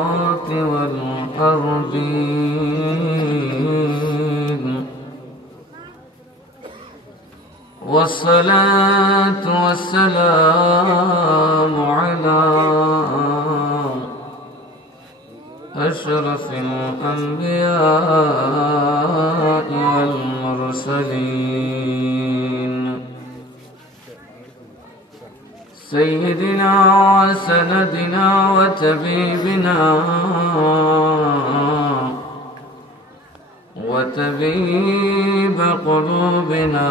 والأرضين والصلاة والسلام على أشرف الأنبياء والمرسلين سيدنا وسندنا وطبيبنا وطبيب قلوبنا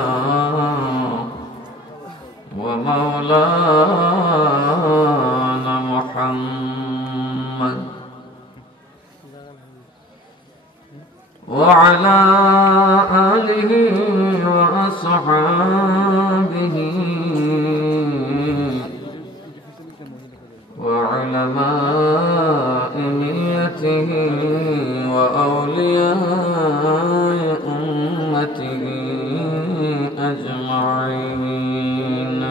ومولانا محمد وعلى آله وأصحابه وعلماء ملته وأولياء أمته أجمعين.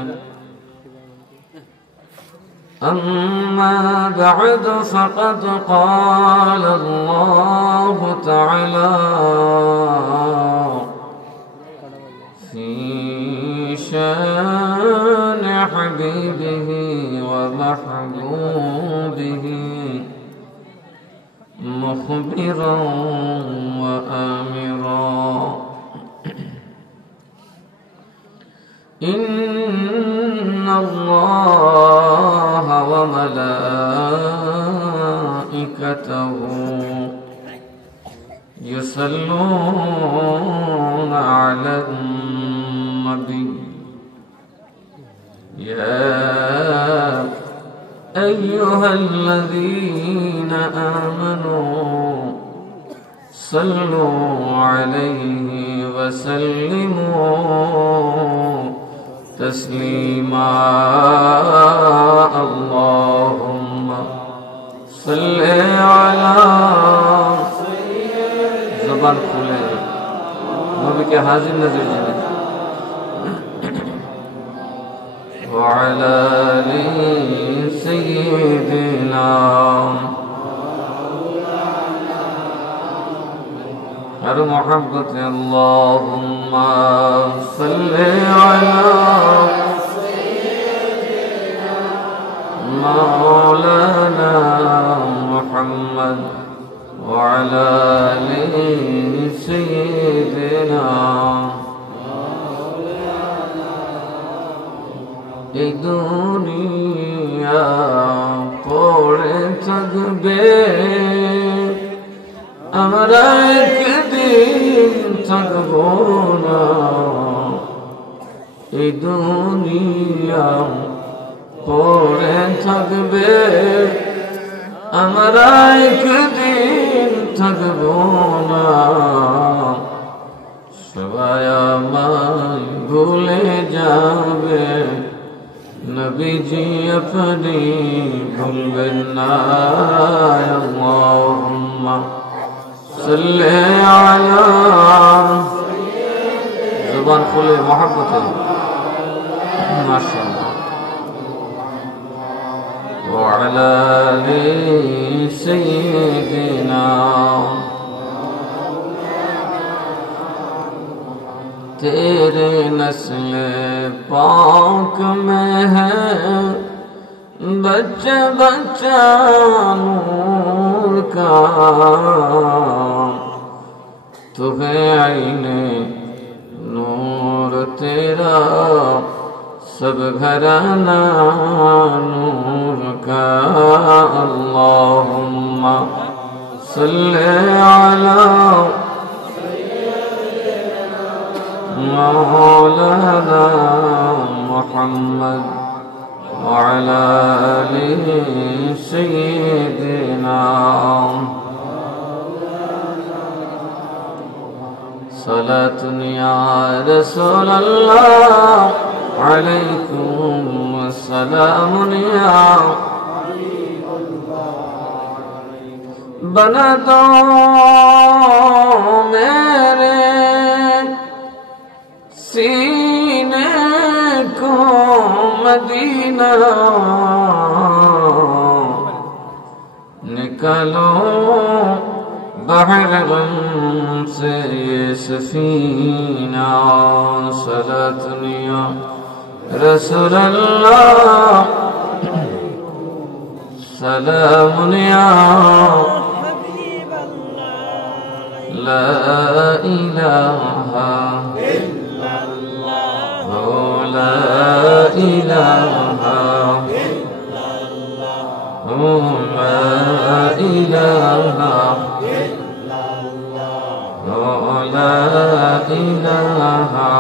أما بعد فقد قال الله تعالى في شان حبيبه ومحبوبه مخبرا وآمرا إن الله وملائكته يصلون على النبي يا أيها الذين آمنوا صلوا عليه وسلموا تسليما. اللهم صل على زبان खुले नबी के हाजिर नजर जाने وعلى آل سيدنا हर मोहब्बत اللهم صل على مولانا محمد وعلى آل سيدنا. এই দুনিয়া পড়ে থাকবে আমরা একদিন থাকবো না. এই দুনিয়া পড়ে থাকবে আমরা একদিন থাকবো না. সবাই আমায় ভুলে যাবে নবীজি আপনি ভুলবেন না. আল্লাহুম্মা সাল্লি আলা জবান খুলে মোহাব্বতে মাশাআল্লাহ ওয়া আলা আলি সাইয়্যিদিনা. तेरे नस्ल पाक में है बच्चा बच्चा नूर का. तुम्हें आईने नूर तेरा सब घराना नूर का. अल्लाहुम्मा सल्ली अला مولانا محمد وعلى آل سيدنا. صلاة يا رسول الله عليكم السلام يا बना दो मेरे सीने को मदीना निकलो बहर गम से सफीना सलातनिया रसूल अल्लाह सलामुनिया ला इलाहा इल्लल्लाह ला इलाहा इल्लल्लाह ला इलाहा इल्लल्लाह ला इलाहा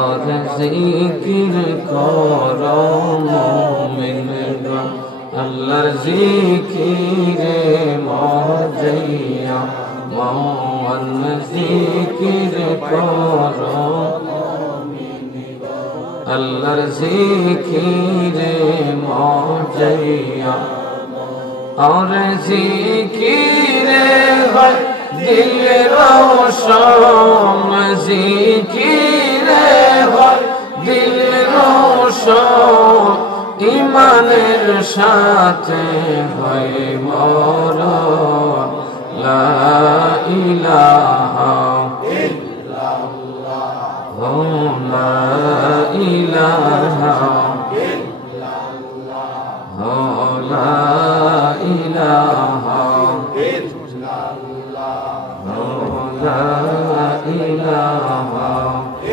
और ज़िक्र करो मोमिन अल्लाह ज़िक्र मौजैया मौन ज़िक्र करो अल्लाह ज़िक्र मौजैया और ज़िक्र हर दिल रोशन ज़िक्र हर दिल रोशन ईमानेर साथे हय मरन ला इलाहा इल्लल्लाह ला इलाहा इल्लल्लाह ला इलाहा इल्लल्लाह ला इलाहा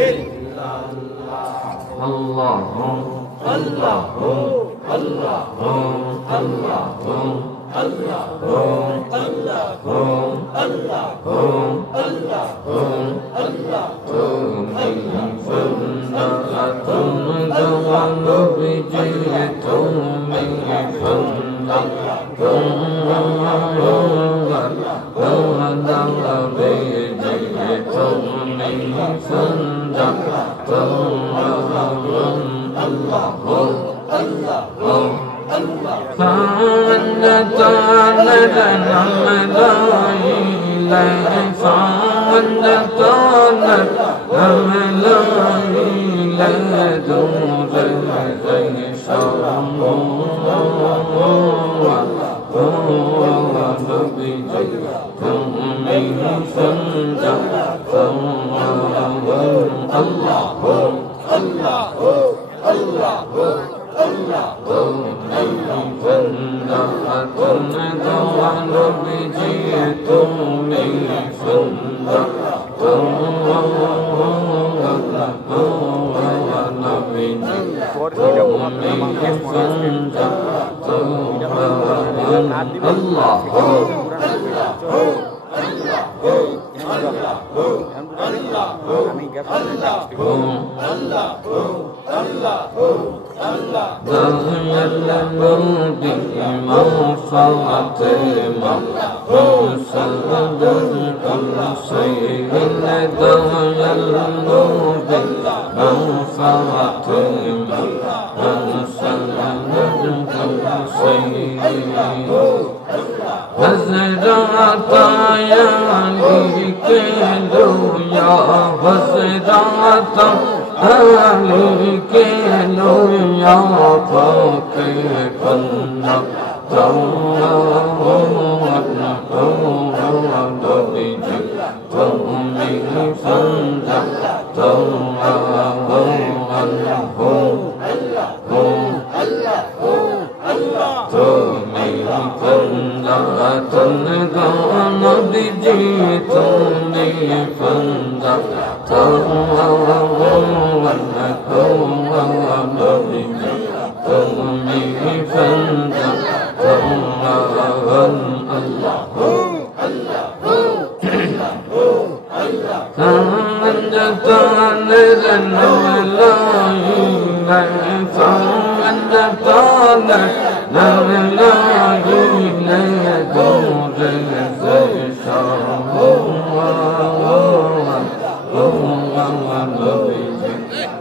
इल्लल्लाह अल्लाह Allah, Allah, Allah, Allah, Allah, la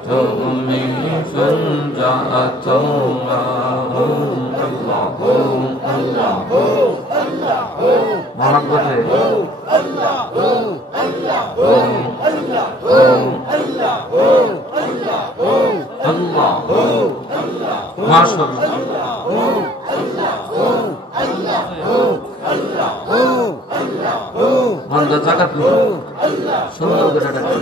তুমি সঞ্জাতনা মহাব্বতে মন্দা জাগাত সুন্দর করে ডাকে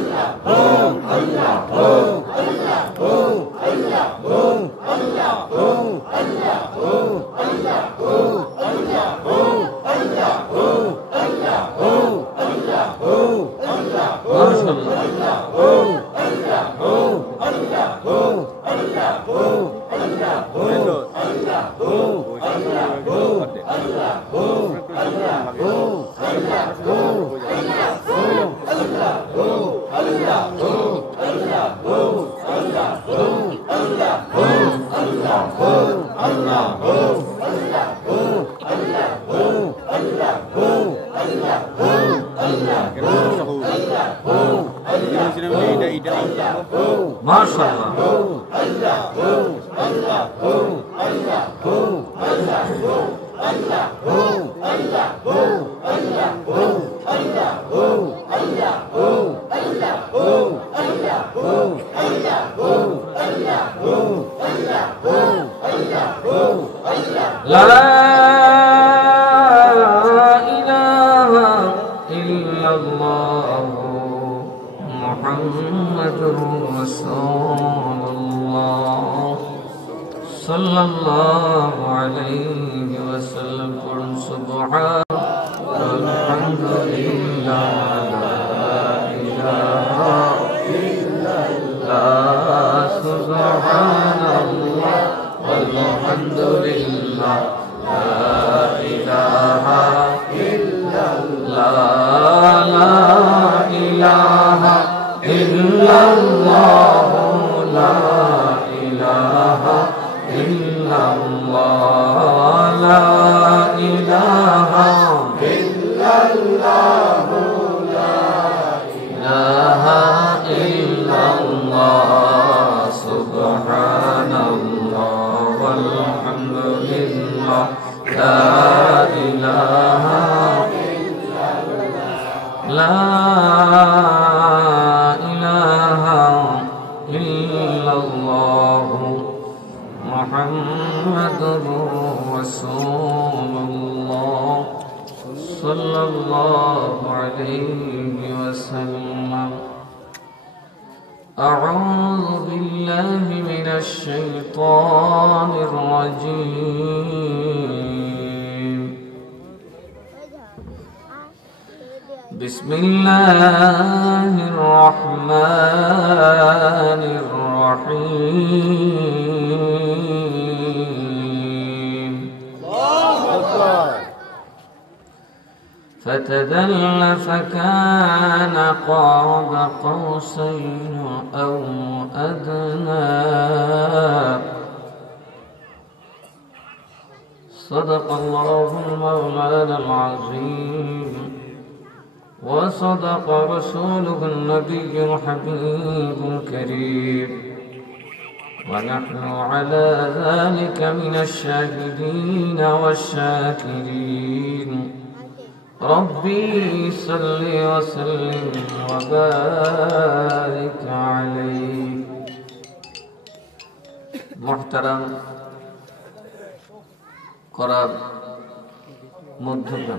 بسم الله الرحمن الرحيم فتدل فكان قاب قوسين أو أدنى صدق الله المولانا العظيم وصدق رسوله النبي الحبيب الكريم ونحن على ذلك من الشاهدين والشاكرين ربي صل وسلم وبارك عليه محترم قراب مدهبا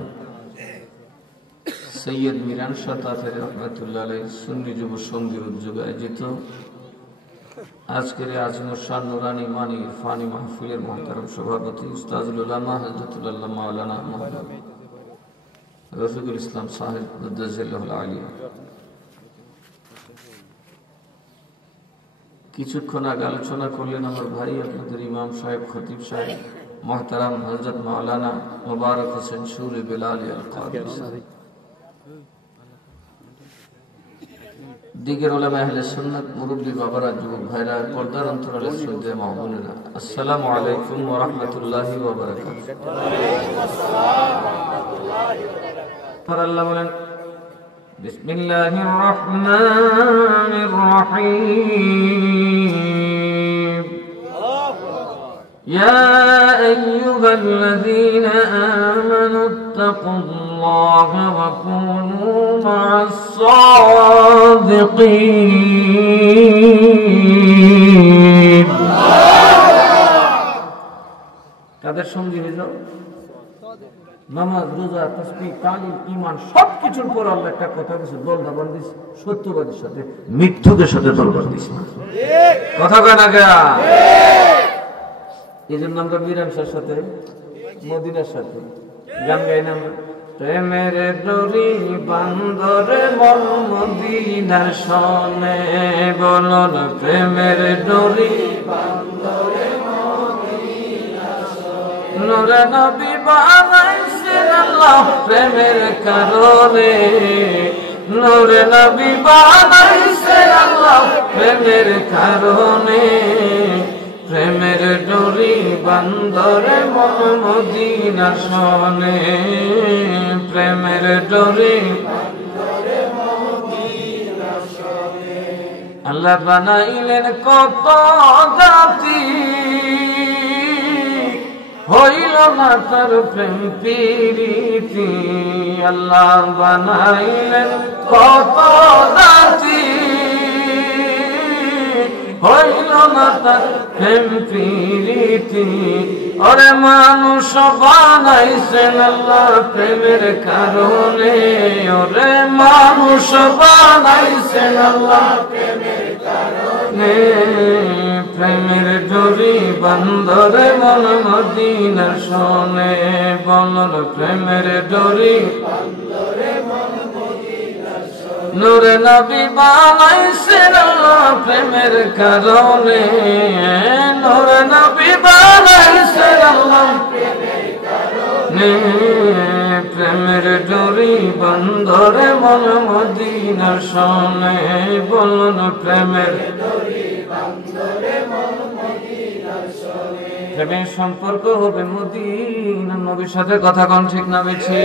সৈয়দ মিরান শতাফের রহমতুল্লাহ আলাইহি সুন্নি যুব সঙ্গীর উদ্যোগে আয়োজিত আজকের আজমশান নুরানি মানি ফানি মাহফিলের মুহতারাম সভাপতি উস্তাদুল উলামা হযরতুল আল্লামা মাওলানা মুহাম্মদ রফিকুল ইসলাম সাহেব মুদাজ্জিলুল আলিয়া কিছুক্ষণ আগে আলোচনা করলেন আমার ভাই আপনাদের ইমাম সাহেব খতিব সাহেব মুহতারাম হযরত মাওলানা মুবারক হোসেন সুরি বেলালি আল কাদরি দিগের উলামা আহলে সুন্নাত মুরব্বি বাবারা যুবক ভাইরা পর্দার অন্তরালের শ্রদ্ধেয় মা বোনেরা আসসালামু আলাইকুম ওয়া রাহমাতুল্লাহি ওয়া বারাকাতুহু। আল্লাহ বলেন বিসমিল্লাহির রহমানির রহিম ইয়া আইয়ুহাল্লাযীনা আমানু ইত্তাকুল্লাহা ওয়া কুনু মা'আস সাদিকিন। কাদের সঙ্গী হয়ে যাও? নামাজ, রোজা, তাসবিহ, তালিম, ঈমান সবকিছুর পর আল্লাহ একটা কথা বলেছে, দলদা বান্দিস সত্যবাদীর সাথে মিথ্যুকের সাথে দল বান্দিস না। কথা কয় না গা? এই জন্য আমরা মিরানসার সাথে মদিনার সাথে গান গাই না আমরা, প্রেমের ডোরি বান্দরে মন মদিনার শোনে, বলো না প্রেমের ডোরি বান্দরে নূরে নবী বানাইছেন আল্লাহ প্রেমের কারণে, নূরে নবী বানাইছেন আল্লাহ প্রেমের কারণে, প্রেমের ডোরি বান্দরে মন মদিনা শোনে, প্রেমের ডোরি বান্দরে মদিনা শোনে। আল্লাহ বানাইলেন কত জাতি, হইল না তার প্রেম প্রীতি, আল্লাহ বানাইলেন কত জাতি, হইল না তার প্রেম প্রীতি, ওরে মানুষ বানাইছেন আল্লাহ প্রেমের কারণে, ওরে মানুষ বানাইছেন আল্লাহ প্রেমের কারণে, প্রেমের ডোরি বান্দরে মন মদিনা শোনে, বলল প্রেমের ডোরি বান্দরে মন মদিনা শোনে, নূরে নবী বানাইছেন আল্লাহ প্রেমের কারণে, নূরে নবী বানাইছেন আল্লাহ প্রেমের কারণে, প্রেমের ডোরি বান্দরে মন মদিনা শোনে, বলল প্রেমের ডোরি বান্দরে মন মদিনা শোনে। প্রেমের সম্পর্ক হবে মদিনার নবীর সাথে, কথা কোন ঠিক না বেছে?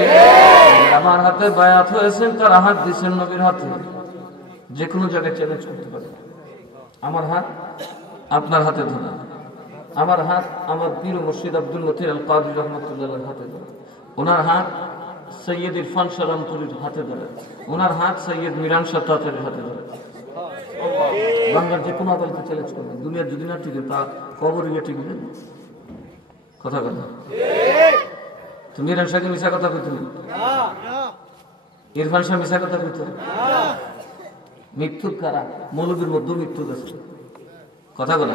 আমার হাতে বায়াত হয়েছেন, তারা হাত দিচ্ছেন নবীর হাতে, যে কোনো জায়গায় চ্যালেঞ্জ করতে পারে। আমার হাত আপনার হাতে ধরা, আমার হাত আমার পীর মুর্শিদ আব্দুল মতিন আল কাদরি রহমাতুল্লাহর হাতে ধরা, ওনার হাত সৈয়দ ইরফান সালামপুরীর হাতে ধরে, ওনার হাত সৈয়দ মিরান শাহ তাতারির হাতে ধরে। বাংলার যে কোনো আদালতে চ্যালেঞ্জ করবে, দুনিয়ার যদি না টিকে তা কবর গিয়ে টিকবে। কথা কথা তো মিরান শাহকে মিশা কথা কইতে, ইরফান শাহ মিশা কথা কইতে, মৃত্যুর কারা মৌলবীর মধ্যে মৃত্যু আছে। কথা বলা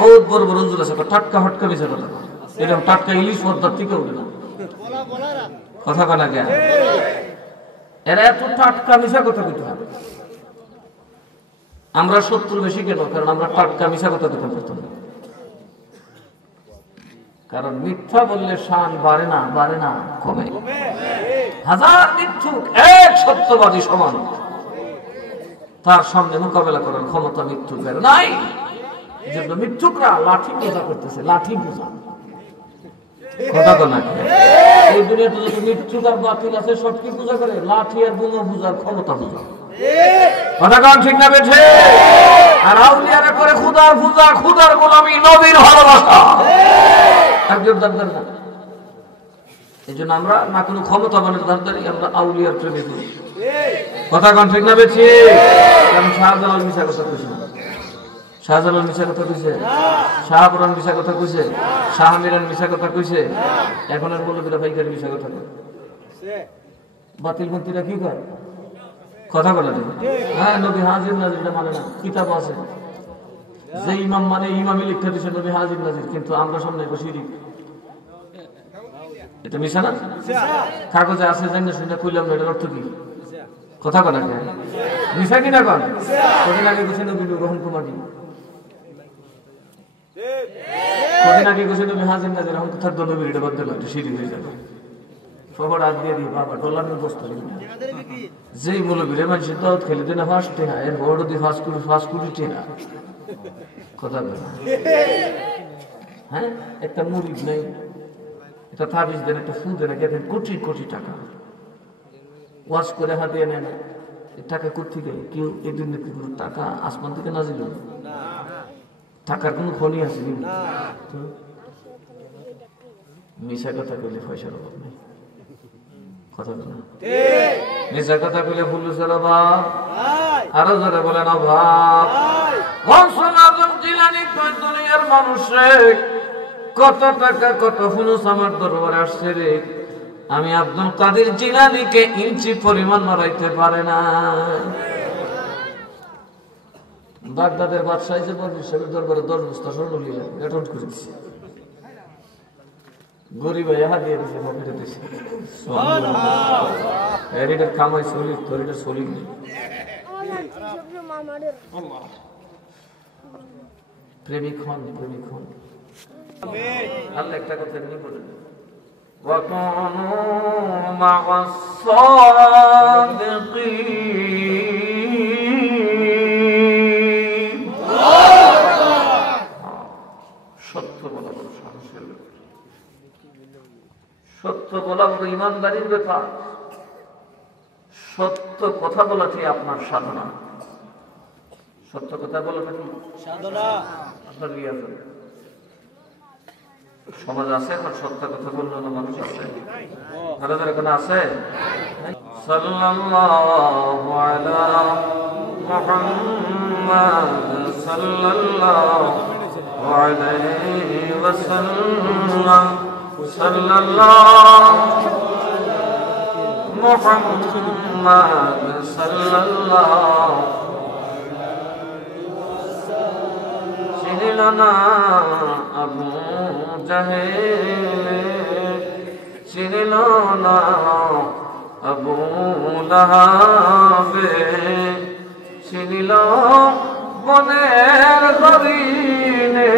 বহুত বড় বড় হুজুর আছে, টাটকা হটকা মিশা কথা, এরকম টাটকা ইলিশ পদ্মার থেকে উঠে না। কথা বলা গে এরা এত টাটকা মিশা কথা কইতে হবে। আমরা শত্রু বেশি কেন? কারণ আমরা টাটকা মিশা কথা কইতে পারতাম না। কারণ মিথ্যা বললে শান বাড়ে না, বাড়ে না, কমে। হাজার মিথ্যুক এক সত্যবাদী সমান, তার সামনে মোকাবেলা করার ক্ষমতা মিথ্যুকের নাই। এই জন্য মিথ্যুকরা লাঠি পূজা করতেছে, লাঠি পূজা। কথা তো না, এই দুনিয়াতে যত মিথ্যুক আর বাতিল আছে সব কি পূজা করে? লাঠি আর বোমা পূজার ক্ষমতা পূজা। কথা কান ঠিক না বেঠে? আর আউলিয়ারা করে খুদার পূজা, খুদার গোলামি, নবীর ভালোবাসা। একজন দরকার না। এই জন্য আমরা না কোনো ক্ষমতা বানের দরকারি, আমরা আউলিয়ার প্রেমে করি। কথা কান ঠিক না বেঠে? কারণ শাহজালাল মিশা কথা কইছে, শাহজালাল মিশা কথা কইছে, শাহপুরান মিশা কথা কইছে, শাহ মিরান মিশা কথা কইছে, এখন আর মৌলবীরা পাইকারি মিশা কথা কয়। বাতিল মন্ত্রীরা কি করে? কথা বলে দেবে। হ্যাঁ, নবী হাজির নাজিরটা মানে না, কিতাব আছে যে ইমাম মানে ইমামই লিখতে দিচ্ছে নবী হাজির নাজির, কিন্তু আমরা সামনে বসিয়ে দিই। এটা মিশা না? কাগজে আছে জানি শুনে কইলাম না, এটার অর্থ কি? কথা বলা যায় মিশা কিনা কন? কদিন আগে বসে নবী গ্রহণ কুমার দিন, কদিন আগে বসে নবী হাজির নাজির, এখন কোথার নবীর এটা বদলে একটু সিঁড়ি হয়ে যাবে। সবার হাত দিয়ে দিই বাবা ডলারের বস্তা যেই মৌলবীরে মানুষের দাওয়াত খেলে দিনে ফার্স্ট টেহা, এর বড় দিয়ে ফার্স্ট কোটি টেহা। কথা বলে হ্যাঁ, একটা মুরিদ নেই, একটা তাবিজ দেন, একটা ফুল দেন, দেখেন কোটি কোটি টাকা। ওয়াশ করে হাতিয়ে নেয় না, টাকা কোথেকে? কেউ এই দুর্নীতি করে টাকা আসমান থেকে নাজিল না, টাকার কোনো খনি আছে কি? মিশা কথা কইলে পয়সার অভাব নেই, কথা বলে মিশা কথা কইলে ফুলুসের অভাব, আরো যারা বলেন অভাব। আজম জিলানী কয় দুনিয়ার মানুষে কত টাকা কত ফুলুস আমার দরবারে আসছে রে, আমি আব্দুল কাদের জিলানীকে ইঞ্চি পরিমাণ মারাইতে পারে না। বাগদাদের বাদশাহ যে বর্ষাবের দরবারে 10 বস্তা স্বর্ণ নিয়ে রেটন করেছি, গরিব হাত দিয়ে দিয়েছে, পকেটে দিয়েছে। এরিটার কামাই সলিড, তরিটার সলিড নেই। প্রেমিক হন, প্রেমিক হন। আল্লাহ একটা কথা নিয়ে বলেন, وَكُونُوا مَعَ الصَّادِقِينَ। সত্য বলা বড় সাহসের ব্যাপার, সত্য বলা বড় ইমানদারির ব্যাপার, সত্য কথা বলাটি আপনার সাধনা। সত্য কথা বলাটা কি সাধনা? আপনার কি আছে সমাজ আছে এখন সত্য কথা বললো না মানুষ আছে? আপনাদের এখানে আছে? সাল্লাল্লাহু আলা মুহাম্মাদ সাল্লাল্লাহু আলাইহি ওয়াসাল্লাম, সাল্লাল্লাহু মুহাম্মাদ সাল্লাল্লাহু চিনিল না আবু জাহেল, চিনিল না আবু লাহাব, চিনিল বনের হরিণে,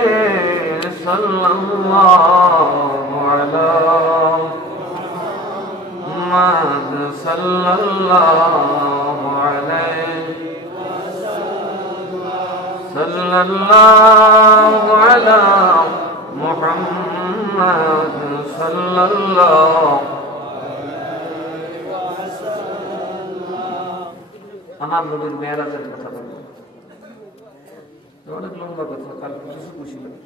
সাল্লাল্লাহু আলা মুহাম্মাদ সাল্লাল্লাহু আলাইহি সাল্লাল্লাহু আলা মুহাম্মাদ সাল্লাল্লাহু। আমার নবীর মেরাজের কথা বলবো, অনেক লম্বা কথা, কাল কিছু খুশি লাগে।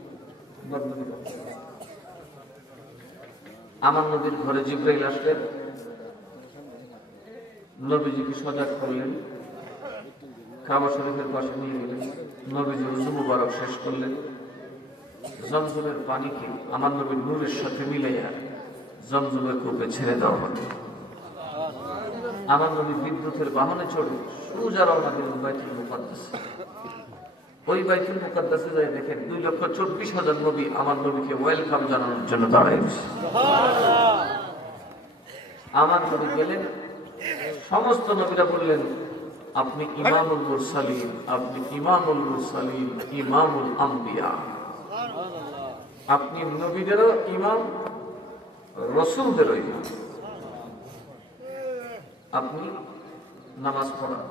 আমার নবীর ঘরে জিবরাইল আসলেন, নবীজিকে সজাগ করলেন, কাবা শরীফের পাশে নিয়ে গেলেন, নবীজি ওযু মুবারক শেষ করলেন, জমজমের পানিকে আমার নবীর নূরের সাথে মিলাইয়া জমজমের কূপে ছেড়ে দেওয়া হলো। আমার নবী বিদ্যুতের বাহনে চড়ে সোজা রওনা দিলেন বাইতুল মুকাদ্দাস। ওই বাইতুল মুকাদ্দাসে যাই দেখেন 2,24,000 নবী আমার নবীকে ওয়েলকাম জানানোর জন্য দাঁড়ায় গেছে। আমার নবী গেলেন, সমস্ত নবীরা বললেন আপনি ইমামুল মুরসালিন, আপনি ইমামুল মুরসালিন, ইমামুল আম্বিয়া, আপনি নবীদেরও ইমাম, রাসূলদেরও ইমাম, আপনি নামাজ পড়ান।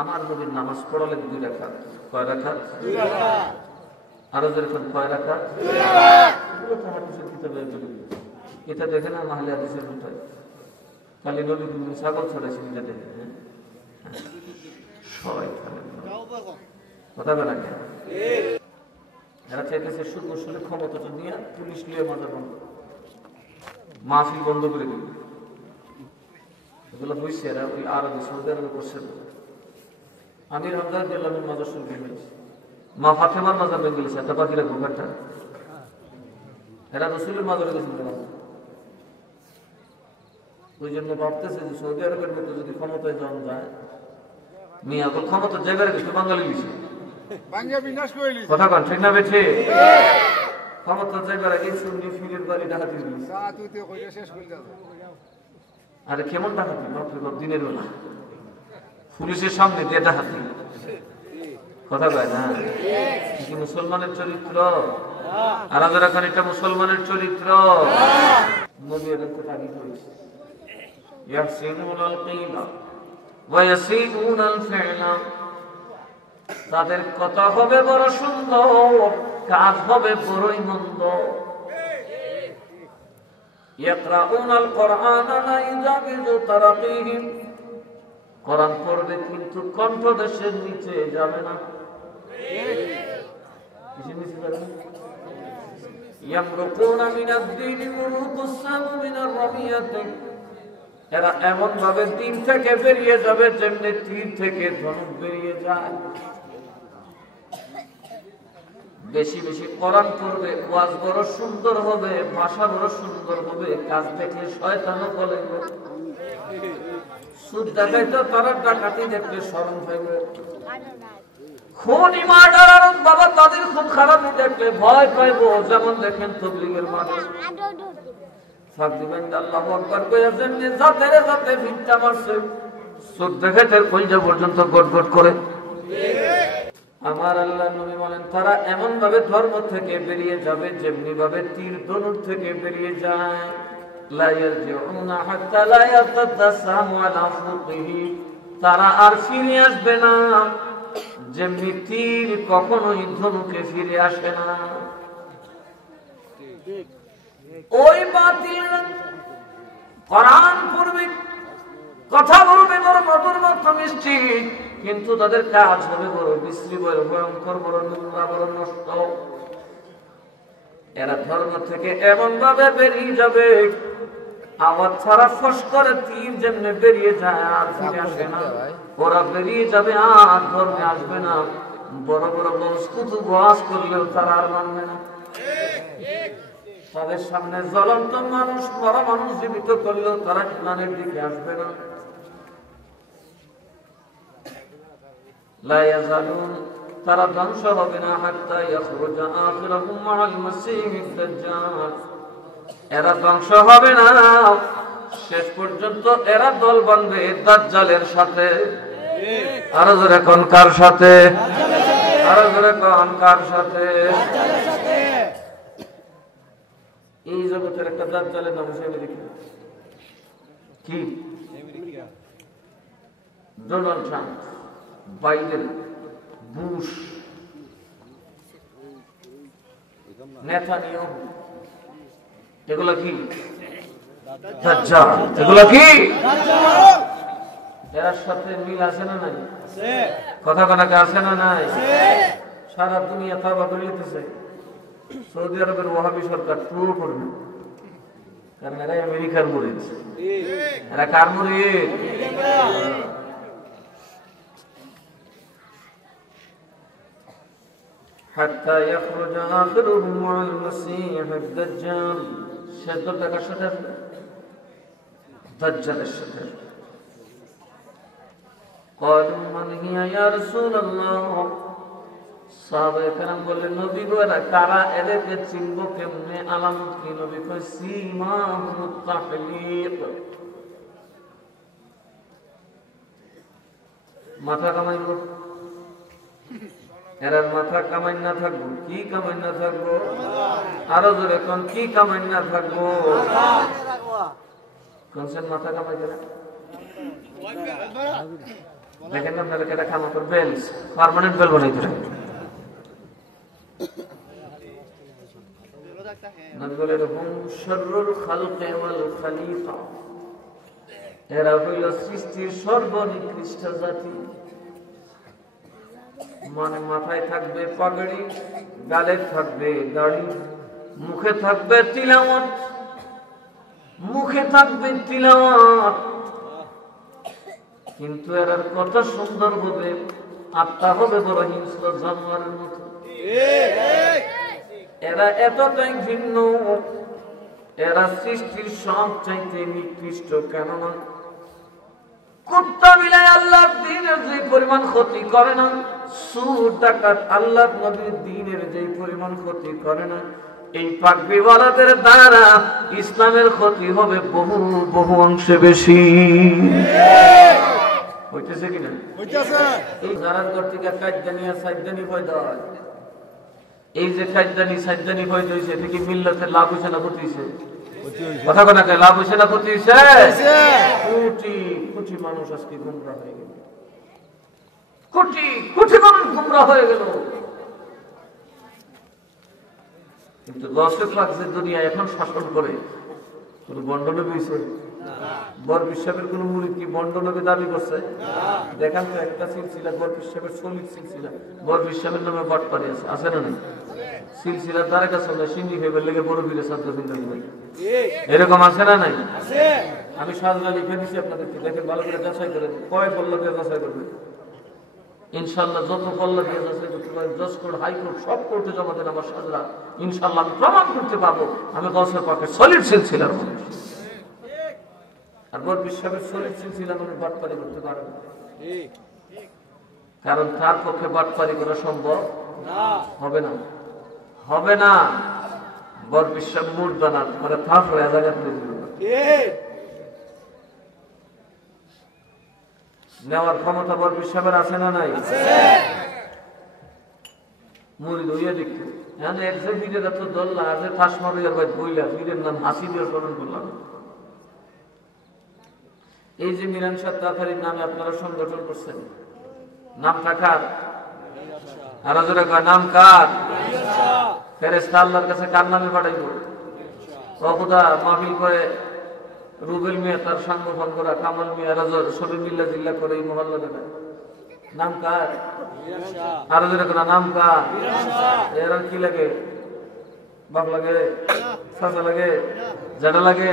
আমার নবীর নামাজ পড়ালেন 2 রাকাত। কয় রাকাত? 2 রাকাত। আরো যেরকম কয় রাকাত? 2 রাকাত। এগুলো তো হাদিসের কিতাবে আছে, এটা দেখেন না মাহলে হাদিসের উঠায় কালি নবী ছাগল ছড়াইছেন, এটা দেখেন কথা বলে না। এরা চাইতেছে শুধু শুনে ক্ষমতাটা নিয়ে পুলিশ নিয়ে মাথা বন্ধ, মাহফিল বন্ধ করে দিল। এগুলো হয়েছে এরা ওই আরবে সৌদি আরবে করছে। আমির হামদার দিল্লামের মাজার শুনতে গেছে, মা ফাতেমার মাজার ভেঙে গেছে, একটা পাখিরা ঘুমাটা। এরা রসুলের মাজারে গেছিল, ওই জন্য ভাবতেছে যে সৌদি আরবের মতো যদি ক্ষমতায় যাওয়া যায়, মিয়া তো ক্ষমতার জায়গায় গেছে বাঙালি গেছে, কথা কন ঠিক না বেঠে? ক্ষমতার জায়গায় গেছে ফিরের বাড়ি ডাকাতি দিয়েছে। আরে কেমন ডাকাতি? দিনের বেলা পুলিশের সামনে দিয়ে ডাকাতি, কথা কয় না? কি মুসলমানের চরিত্র? আর যারা খান এটা মুসলমানের চরিত্র। নবী এরকম তাগি করেছে, ইয়াহসিনুল কিলা ওয়া ইয়াসিনুল ফি'লা, তাদের কথা হবে বড় সুন্দর, কাজ হবে বড়ই মন্দ। ইয়াকরাউনাল কুরআনা লা ইউজাবিজু তারাকিহিম, কোরআন পড়বে কিন্তু কণ্ঠদেশের নিচে যাবে না। কিসের নিচে যাবে না? ইয়ামরুকুনা মিনাদ দীনি মুরুকুস সাম মিনার রামিয়াতি, এরা এমন ভাবে দিন থেকে বেরিয়ে যাবে যেমনি তীর থেকে ধনুক বেরিয়ে যায়। বেশি বেশি কোরআন পড়বে, ওয়াজ বড় সুন্দর হবে, ভাষা বড় সুন্দর হবে, কাজ দেখলে শয়তানও বলে। সুদ দেখাইতো তারা ডাকাতি দেখলে শরম পাইবে, খুন মার্ডার আর বাবা তাদের খুব খারাপ দেখলে ভয় পাইবো। যেমন দেখেন তবলিগের মাঠে ফাঁক দিবেন আল্লাহু আকবার কইয়া যেমনি জাতেরে জাতে ভিড়টা মারছে, সুদ দেখাইতে কইজা পর্যন্ত গটগট করে। আমার আল্লাহ নবী বলেন তারা এমন ভাবে ধর্ম থেকে বেরিয়ে যাবে যেমনি ভাবে তীর ধনুক থেকে বেরিয়ে যায়। লা ইয়ারজিউনা হাত্তা লা ইয়াতাদাসামু আলা ফুকিহি, তারা আর ফিরে আসবে না যেমনি তীর কখনোই ধনুকে ফিরে আসে না। ওই বাতিল কোরআন পড়বে, কথা বলবে বড় মধুর মতো মিষ্টি, কিন্তু তাদের কাজ হবে বড় বিশ্রী, বড় ভয়ঙ্কর, বড় নোংরা, বড় নষ্ট। এরা ধর্ম থেকে এমন ভাবে বেরিয়ে যাবে, আওয়াজ ছাড়া ফস করে তীর যেমনি বেরিয়ে যায় আর ফিরে আসে না, ওরা বেরিয়ে যাবে আর ধর্মে আসবে না। বড় বড় বস্তু ওয়াজ করলেও তারা আর মানবে না। তাদের সামনে জ্বলন্ত মানুষ, বড় মানুষ জীবিত করলেও তারা ইসলামের দিকে আসবে না। লা ইয়াজালুন, তারা ধ্বংস হবে না হাত্তা ইয়াখরুজা আখিরুহুম মাআল মাসীহিদ দাজ্জাল, এরা ধ্বংস হবে না শেষ পর্যন্ত এরা দল বাঁধবে দাজ্জালের সাথে। আরো জোরে কোন কার সাথে? আরো জোরে কোন কার সাথে? এই জগতের একটা দাজ্জালের নাম হচ্ছে আমেরিকা। কি? Donald Trump, Biden, Bush, Netanyahu, এগুলো কি? দাজ্জাল। এগুলো কি? এর সাথে মিল আছে না নাই? কথা কথা আছে না নাই? সারা দুনিয়া তাওবা করে নিতেছে। সৌদি আরবের ওয়াহাবি সরকার টুর করবে, কারণ এরা আমেরিকার মুরিদ। এরা কার মুরিদ? হাত্তা ইয়াখরুজা আখিরুহুম মাআল মাসীহিদ দাজ্জাল, শেষ টাকার সাথে দাজ্জালের সাথে। ক্বালু মান হিয়া ইয়া রাসূলুল্লাহ, সাহাবায়ে কেরাম বললেন নবী গো এরা কারা, এদেরকে চিনবো কেমনে, আলামত কি? নবী কয় সীমাহুমুত তাহলিক, মাথা কামাইব। এরা মাথা কামাই না থাকবো, কি কামাই না থাকবো? আরো জোরে কোন, কি কামাই না থাকবো? কোনসেন মাথা কামাই করে দেখেন না, মেলে কেটা কামা করে বেল, পার্মানেন্ট বেল বানাই করে। নবী বলে হুম শাররুল খালকি ওয়াল খলিফা, এরা হইল সৃষ্টির সর্বনিকৃষ্ট জাতি। মানে মাথায় থাকবে পাগড়ি, গালে থাকবে দাড়ি, মুখে থাকবে তিলাওয়াত, মুখে থাকবে তিলাওয়াত, কিন্তু এরা কত সুন্দর হবে, আত্মা হবে বড় হিংস্র জানোয়ারের মতো। এরা এতটাই ভিন্ন, এরা সৃষ্টির সব চাইতে নিকৃষ্ট। কেননা কুত্তা মিলাই আল্লাহর দ্বীনের যে পরিমাণ ক্ষতি করে না, সুর ডাকাত আল্লাহর নবীর দ্বীনের যে পরিমাণ ক্ষতি করে না, এই পাগড়িওয়ালাদের দ্বারা ইসলামের ক্ষতি হবে বহু বহু অংশে বেশি। হইতেছে কিনা? এই যারা ঘর থেকে কাজদানি আর সাইদানি পয়দা হয়, এই যে কাজদানি সাইদানি পয়দা হয়েছে, এটা কি মিল্লাতের লাভ হয়েছে না ক্ষতি হয়েছে? কথা কথা লাভ হয়েছে না ক্ষতি হয়েছে? কোটি কোটি মানুষ আজকে গুমরা হয়ে গেল, কোটি কোটি মানুষ গুমরা হয়ে গেল। কিন্তু 10 লাখ যে দুনিয়া এখন শাসন করে, কোন বন্ড নবী হয়েছে? বরপির সাহেবের কোন মুরিদ কি বন্ড নবী দাবি করছে? দেখান তো একটা সিলসিলা বরপির সাহেবের সলিড সিলসিলা বরপির সাহেবের নামে বাটপারি আছে, আছে না নাই? সিলসিলার দ্বারা কাছে সিন্ধি ফেবের লেগে বড় বীরের ছাত্র চিন্তা করি, এরকম আছে না নাই? আমি সাজরা লিখে দিচ্ছি আপনাদেরকে, দেখেন ভালো করে যাচাই করে, কয় পল্লা দিয়ে যাচাই করবে ইনশাল্লাহ। যত পল্লা দিয়ে যাচাই করতে পারেন, জজ কোর্ট, হাইকোর্ট, সব কোর্টে জমা দেন আমার সাজরা, ইনশাল্লাহ আমি প্রমাণ করতে পারবো আমি গৌসের পক্ষে সলিড সিলসিলার মানুষ। আর বরপির সাহেবের সলিড সিলসিলা মানুষ বাটপারি করতে পারবে, কারণ তার পক্ষে বাটপারি করা সম্ভব হবে না, হবে না। বরপির সাহেব মুর্দানা মানে ফাঁস হয়ে জায়গা নেওয়ার ক্ষমতা বরপির সাহেবের আছে না নাই? মুরিদ হইয়া দেখতে এই যে মিরান শাহ তাতারির নামে আপনারা সংগঠন করছেন, নামটা কার? আর নাম কার? ফেরেশতা আল্লাহর কাছে কার নামে পাঠাইব? খোদা মাহফিল করে রুবেল মিয়া তার সংগঠন করা, কামাল মিয়া রাজর শরীর মিল্লা জিল্লা করে এই মহল্লা দেবে, নাম কার? আরো যেরকম নাম কার? এর কি লাগে? বাপ লাগে, চাচা লাগে, জাডা লাগে,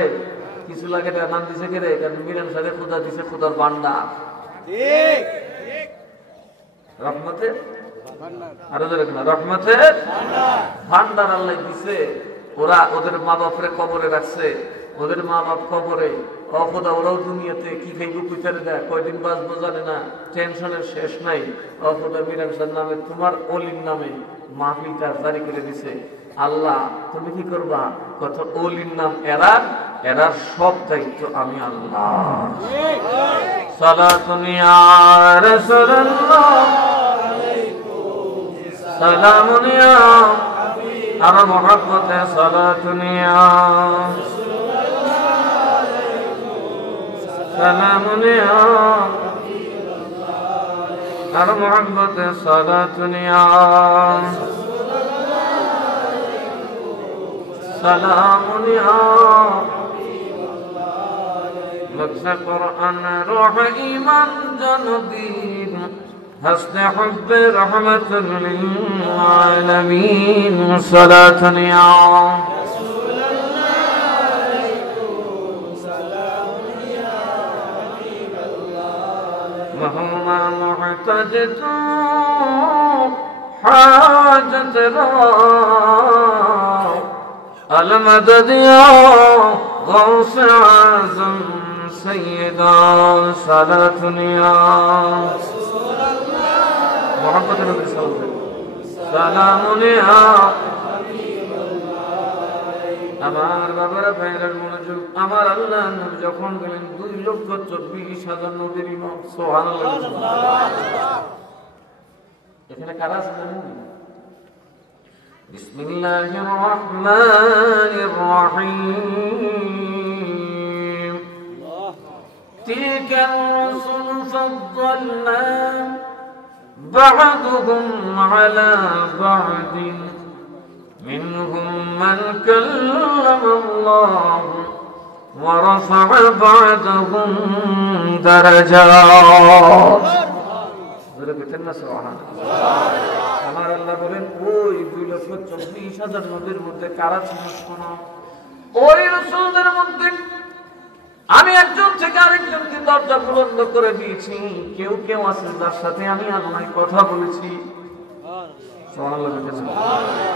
কিছু লাগে না, নাম দিছে কে রে? কারণ মিরান সাহেব খোদা দিছে, খোদার ভান্ডার, রহমতের, আরো যেরকম রহমতের ভান্ডার আল্লাহ দিছে। ওরা ওদের মা বাপরে কবরে রাখছে, ওদের মা বাপ কবরে, অখোদা ওরাও দুনিয়াতে কি খাইব কুইতারে দেয়, কয়দিন বাঁচবো জানে না, টেনশনের শেষ নাই। অখোদা মিরান শাহ নামে তোমার অলির নামে মাহফিলটা জারি করে দিছে। আল্লাহ তুমি কি করবা? কত অলির নাম এরার, এরার সব দায়িত্ব আমি আল্লাহ। সালাতুন ইয়া রাসূলুল্লাহ, সালামুন ইয়া আর মুহাব্বতে, সালাতুন ইয়া সালামুন ইয়া আর মুহাব্বতে, সালাতুন ইয়া সালামুন ইয়া লক্ষ্য কোরআন রূহ ঈমান জানবীর حسن حب رحمة للعالمين صلاة يا رسول الله سلام يا حبيب الله وهما محتجت حاجة المدد يا غوث أعظم سيدا صلاة يا محمد نبی صلی اللہ علیہ وسلم سلام علیہ আমার বাবারা ভাইরাল মনোযোগ। আমার আল্লাহ নবী যখন গেলেন 2,24,000 নবীর ইমাম, সুবহানাল্লাহ। এখানে কারা আছেন? বিসমিল্লাহির রহমানির রহিম। তিলকা রাসূল ফাদ্দালনা بعضهم على بعض منهم من كلم الله ورفع بعضهم درجات আমার আল্লাহ বলেন ওই 2,24,000 নবীর মধ্যে কারা ছিল শোনো। ওই রাসূলদের মধ্যে আমি একজন থেকে আরেকজনকে দরজা বুলন্দ করে দিয়েছি। কেউ কেউ আছে যার সাথে আমি আল্লাহ কথা বলেছি।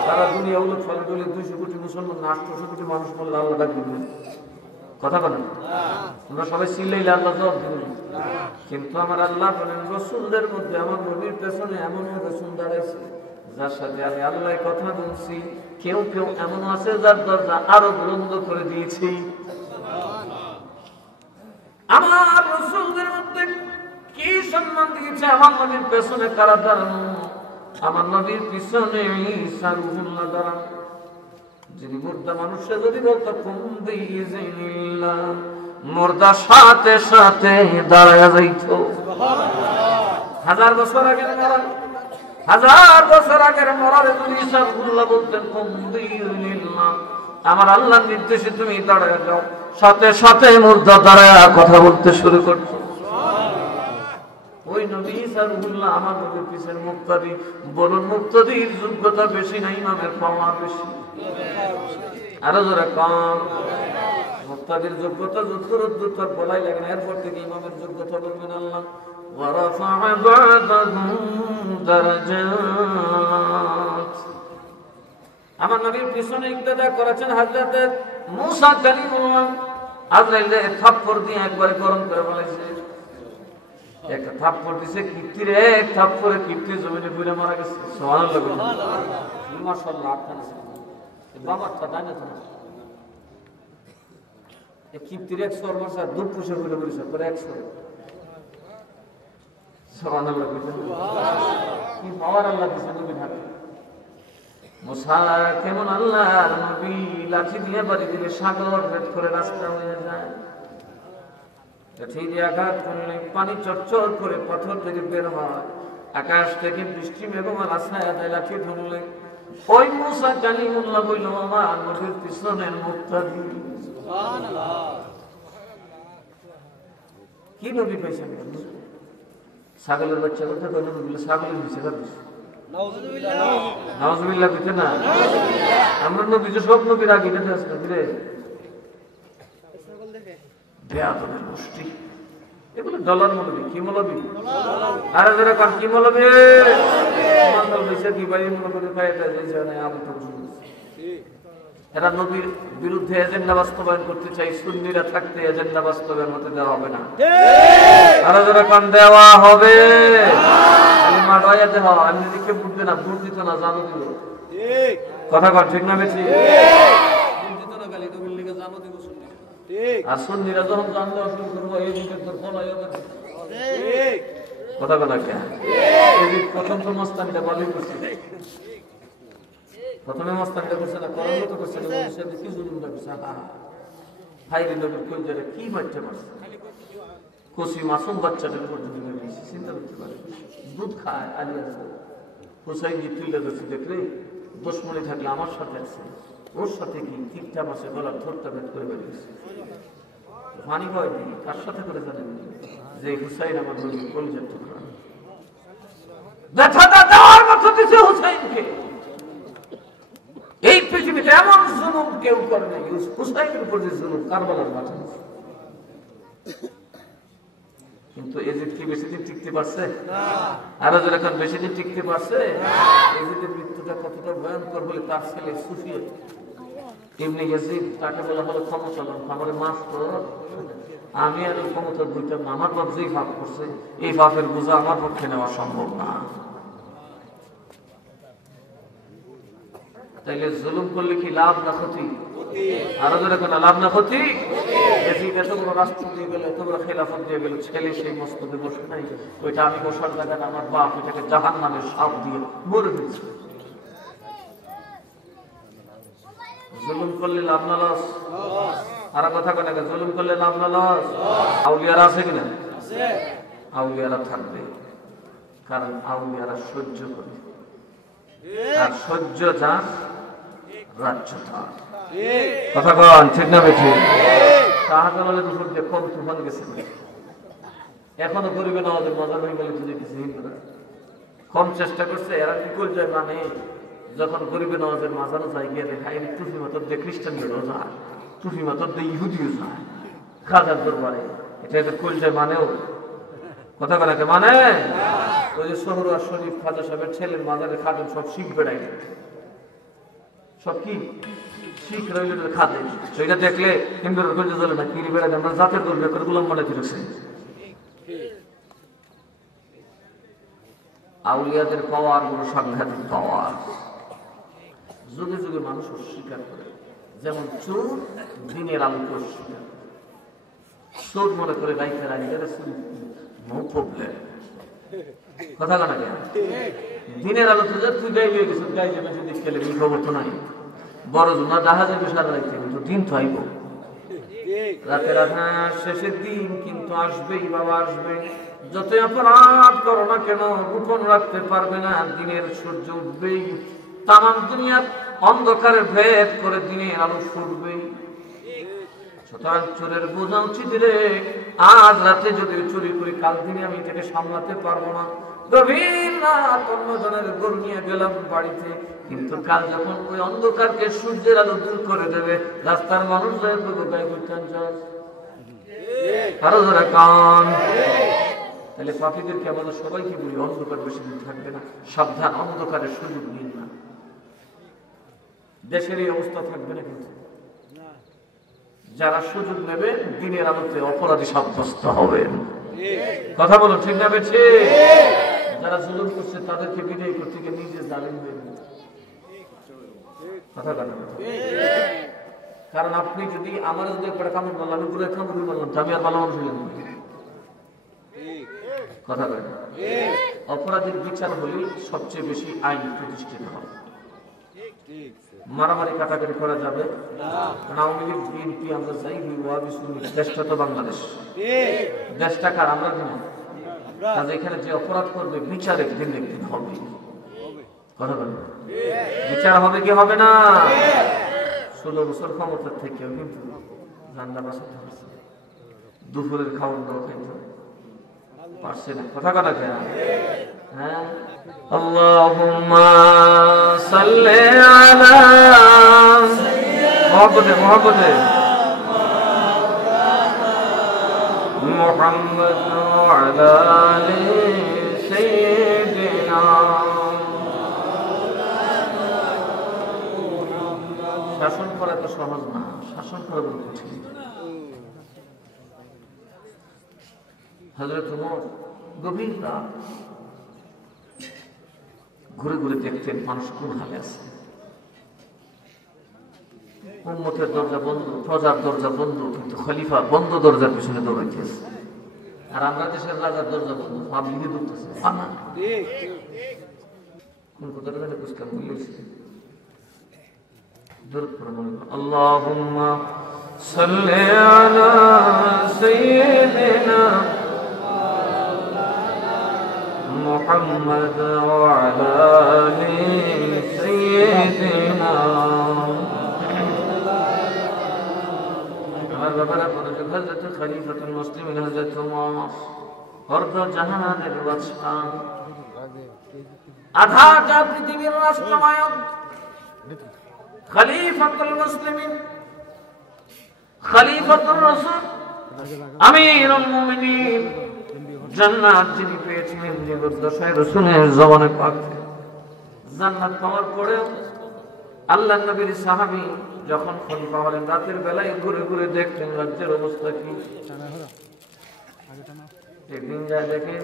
সারা দুনিয়া উলট পালট হলে 200 কোটি মুসলমান, 800 কোটি মানুষ বললে আল্লাহ ডাকবেন, কথা বলেন। আমরা সবাই চিল্লাইলে আল্লাহ জবাব দিবেন। কিন্তু আমার আল্লাহ বলেন রাসূলদের মধ্যে আমার নবীর পেছনে এমন রাসূল দাঁড়াইছে যার সাথে আমি আল্লাহ কথা বলছি। কেউ কেউ এমন আছে যার দরজা আরো বুলন্দ করে দিয়েছি। আমার রাসূলদের মধ্যে কি সম্মান দিয়েছে? আমার নবীর পেছনে কারা দাঁড়ানো? আমার নবীর পিছনে ঈসা রূহুল্লাহ দাঁড়ানো। যিনি মুর্দা মানুষে যদি বলতো কুম বিইজনিল্লাহ, মুর্দা সাথে সাথে দাঁড়ায় যাইতো। হাজার বছর আগের মরা, হাজার বছর আগের মরারে যদি ঈসা রূহুল্লাহ বলতেন কুম বিইজনিল্লাহ, আমার আল্লাহর নির্দেশে তুমি দাঁড়ায় যাও, সাথে সাথে মুর্দা দাঁড়ায় কথা বলতে শুরু করছো। ওই নবী ঈসা রুহুল্লাহ আমার নবীর পিছনে মুক্তাদি। বলুন মুক্তাদির যোগ্যতা বেশি না ইমামের পাওয়া বেশি? আরো জোরে কম। মুক্তাদির যোগ্যতা যুদ্ধ তার বলাই লাগে না, এরপর থেকে ইমামের যোগ্যতা বলবেন আল্লাহ ওয়ারাফা বা'দাহুম দারাজাত। আমার নবীর পিছনে ইক্তেদা করেছেন হযরত মূসা কালিমুল্লাহ। আজরাইলে থাপ্পড় দিয়ে একবারে গরম করে বলেছে, একটা থাপ্পড় দিছে কিপ্তির, এক থাপ্পড়ে কিপ্তি জমিনে পড়ে মারা গেছে। সুবহানাল্লাহ, মাশাআল্লাহ। আপনারা বাবাটা জানে তো না, এই কিপ্তির 100 মাসা দুধ পুষে পড়ে পড়েছে পরে 100। সুবহানাল্লাহ, কি পাওয়ার আল্লাহ দিছে নবীর হাতে। মুসা কেমন আল্লাহর নবী, লাঠি দিয়ে বাড়ি দিলে সাগর ভেদ করে রাস্তা হয়ে যায়। লাঠি দিয়ে আঘাত করলে পানি চরচর করে পাথর থেকে বের হয়, আকাশ থেকে বৃষ্টি মেঘমালা আছায়া দেয়। লাঠি ধরলে ওই মুসা কালিমুল্লাহ বলল আমার নবীর পিছনের মুক্তাদি। কি নবী পাইছেন? ছাগলের বাচ্চা কথা কই নবী বলে ছাগলের নিচে রাখিস। নাউজুবিল্লাহ কইতে না, আমরা নবী যে সব নবীর আগে এটা আছে না রে, বেয়াদবের গোষ্ঠী এগুলো ডলার মৌলবি। কি মৌলবি? আরে যারা কার কি মৌলবি? মান্দল বেশি কি ভাই মনে করে ফায়দা দিয়েছে না আমি তো এরা নবীর বিরুদ্ধে এজেন্ডা বাস্তবায়ন করতে চাই, সুন্নিরা থাকতে এজেন্ডা বাস্তবায়ন হতে দেওয়া হবে না। আরে যারা কান দেওয়া হবে কথা কর, ঠিক না বেশি? আর সুন্নিরা যখন জানলে শুরু করবো এই কথা বলা কে? প্রথম তো মস্তানিটা ভালোই করছে, প্রথমে মস্তানিটা করছে না, করার মতো করছে না, কি জুলুমটা করছে। হাইরে নবীর কোন জায়গায় কি মারতে পারছে, কচি মাসুম বাচ্চাটার পর্যন্ত চিন্তা করতে পারে। দুধ খায় আলী আছে, হুসাইন জি তুলে ধরছি দেখলে দুশমনি থাকলে আমার সাথে আছে, ওর সাথে কি ঠিকটা মাসে গলার থরটা ভেদ করে বেরিয়েছে। পানি হয় কার সাথে করে জানেন? যে হুসাইন আমার নবীর কলিজার টুকরা, ব্যথাটা দেওয়ার মতো দিছে হুসাইনকে। এই পৃথিবীতে এমন জুলুম কেউ করে নাই, হুসাইনের উপর যে জুলুম কারবালার মাঠে। কিন্তু এজিদ কি বেশি দিন টিকতে পারছে? আরো যারা এখন বেশি দিন টিকতে পারছে? এজিদের মৃত্যুটা কতটা ভয়ঙ্কর বলে তার ছেলে সুফিয়া ইবনে ইয়াজিদ, তাকে বলা হলো ক্ষমতাবান, আমার মাফ কর, আমি আর এই ক্ষমতা বইতাম না, আমার বাপ যেই পাপ করছে এই পাপের বোঝা আমার পক্ষে নেওয়া সম্ভব না। তাইলে জুলুম করলে কি লাভ না ক্ষতি? আরো যারা কোনো লাভ না ক্ষতি? এত বড় রাষ্ট্র দিয়ে গেল, এত বড় খেলাফত দিয়ে গেল, ছেলে সেই মস্তকে বসে নাই, ওইটা আমি বসার জায়গা না, আমার বাপ ওইটাকে জাহান্নামের সাপ দিয়ে মরে দিচ্ছে। জুলুম করলে লাভ না লস? আর কথা কেন, জুলুম করলে লাভ না লস? আউলিয়ারা আছে কিনা? আউলিয়ারা থাকবে, কারণ আউলিয়ারা সহ্য করে, আর সহ্য যার রাজ্য তার। কথা কন, ঠিক না বেঠি? শাহজালালের উপর দিয়ে কম তুফান গেছে, এখনো গরিবে নওয়াজের মজার হয়ে গেলে যেতেছে হিন্দুরা, কম চেষ্টা করছে। এরা কি করে যায় মানে যখন গরিবে নওয়াজের মাজারও যায় গিয়ে দেখা এই টুফি মাতর দিয়ে খ্রিস্টানদেরও যায়, টুফি মাতর দিয়ে ইহুদিও যায় খাজার দরবারে, এটা এদের কল যায় মানেও। কথা বলাকে মানে ওই যে সোহরার শরীফ খাজা সাহেবের ছেলের মাজারে খাদেন সব শিখ বেড়াই, সব কি শিখ রইল খাদে, সেটা দেখলে হিন্দুরা গঞ্জে চলে না, কিরি বেড়াতে আমরা জাতের করবে করে গুলাম মনে ফিরেছে। আউলিয়াদের পাওয়ার বড় সাংঘাতিক পাওয়ার, যুগে যুগে মানুষ অস্বীকার করে। যেমন চোর দিনের আলোকে অস্বীকার করে, চোর মনে করে গাইতে রাখি কথা কানা কেন দিনের আলো তো তুই গাই হয়ে গেছিস, গাই যাবে সেদিক খেলে খবর তো নাই, বড় জোনা দেখা যাবে সারা রাইতে, কিন্তু দিন তো আইব, রাতের আধার শেষের দিন কিন্তু আসবেই, বাবা আসবে। যতই অপরাধ করো না কেন গোপন রাখতে পারবে না, দিনের সূর্য উঠবেই। তামাম দুনিয়ার অন্ধকারে ভেদ করে দিনের আলো ফুটবে। সুতরাং চোরের বোঝা উচিত রে, আজ রাতে যদি চুরি করি কাল দিনে আমি এটাকে সামলাতে পারবো না। গভীর রাত অন্যজনের গরু নিয়ে গেলাম বাড়িতে, কিন্তু কাল যখন ওই অন্ধকারকে সূর্যের আলো দূর করে দেবে, রাস্তার মানুষদের গায়ে করতেন কারো ধরে কান। তাহলে পাপীদেরকে আমাদের সবাইকে বলি, অন্ধকার বেশি দিন থাকবে না, সাবধান, অন্ধকারের সুযোগ নিন না। দেশের এই অবস্থা থাকবে না, কিন্তু যারা সুযোগ নেবে দিনের আলোতে অপরাধী সাব্যস্ত হবেন। কথা বলো ঠিক না বেছে? যারা জুলুম করছে তাদেরকে বিদায় করতে গিয়ে নিজে জালিম হয়ে যাবে। কথা বলেন। কারণ আপনি যদি আমার যদি একটা কামড় বললাম, আমি পুরো কামড় বললাম, আমি আর ভালো মানুষ হইলাম। কথা বলেন। অপরাধীর বিচার হলে সবচেয়ে বেশি আইন প্রতিষ্ঠিত হয়। মারামারি কাটাকাটি করা যাবে না। আওয়ামী লীগ বিএনপি আমরা যাই ওয়াবি সুন্নি, দেশটা তো বাংলাদেশ, দেশটা কার? আমরা দিন। কাজে এখানে যে অপরাধ করবে বিচারের দিন একদিন হবে। কথা বলেন। বিচার হবে কি হবে না? 16 বছর ক্ষমতা থেকেও কিন্তু রান্না বাসাতে পারছে, দুপুরের খাওয়ান দাওয়া খাইতে পারছে না। কথা কথা কেন? হ্যাঁ, আল্লাহুম্মা সাল্লি আলা মুহাম্মাদে মুহাম্মদ ওয়া আলা আলি সাইয়্যিদিনা। শাসন করা তো সহজ না, শাসন করা বড় কঠিন। হযরত ওমর গভীর রাত ঘুরে ঘুরে দেখতেন মানুষ কোন হালে আছে। উম্মতের দরজা বন্ধ, প্রজার দরজা বন্ধ, কিন্তু খলিফা বন্ধ দরজার পিছনে দৌড়াইতেছে। আর আমরা দেশের রাজার দরজা বন্ধ, পাবলিকে দৌড়তেছে। কোন কথাটা জানে পুরস্কার বলেছে? আল্লাহুম্মা সাল্লি আলা সাইয়্যিদিনা মুহাম্মদ ওয়া আলা আলি সাইয়্যিদিনা। আমার বাবারা বলেছে হযরত খলিফাতুল মুসলিমিন হযরত ওমর অর্ধ জাহানের বাদশা, আধাটা পৃথিবীর রাষ্ট্রনায়ক, খলিফাতুল মুসলিমিন, খলিফাতুর রাসূল, আমিরুল মুমিনিন। জান্নাত যিনি পেয়েছিলেন জীবদ্দশায় রাসূলের জবানে পাক। জান্নাত পাওয়ার পরেও আল্লাহর নবীর সাহাবী যখন খলিফা হলেন, রাতের বেলায় ঘুরে ঘুরে দেখতেন রাজ্যের অবস্থা কি। একদিন যায় দেখেন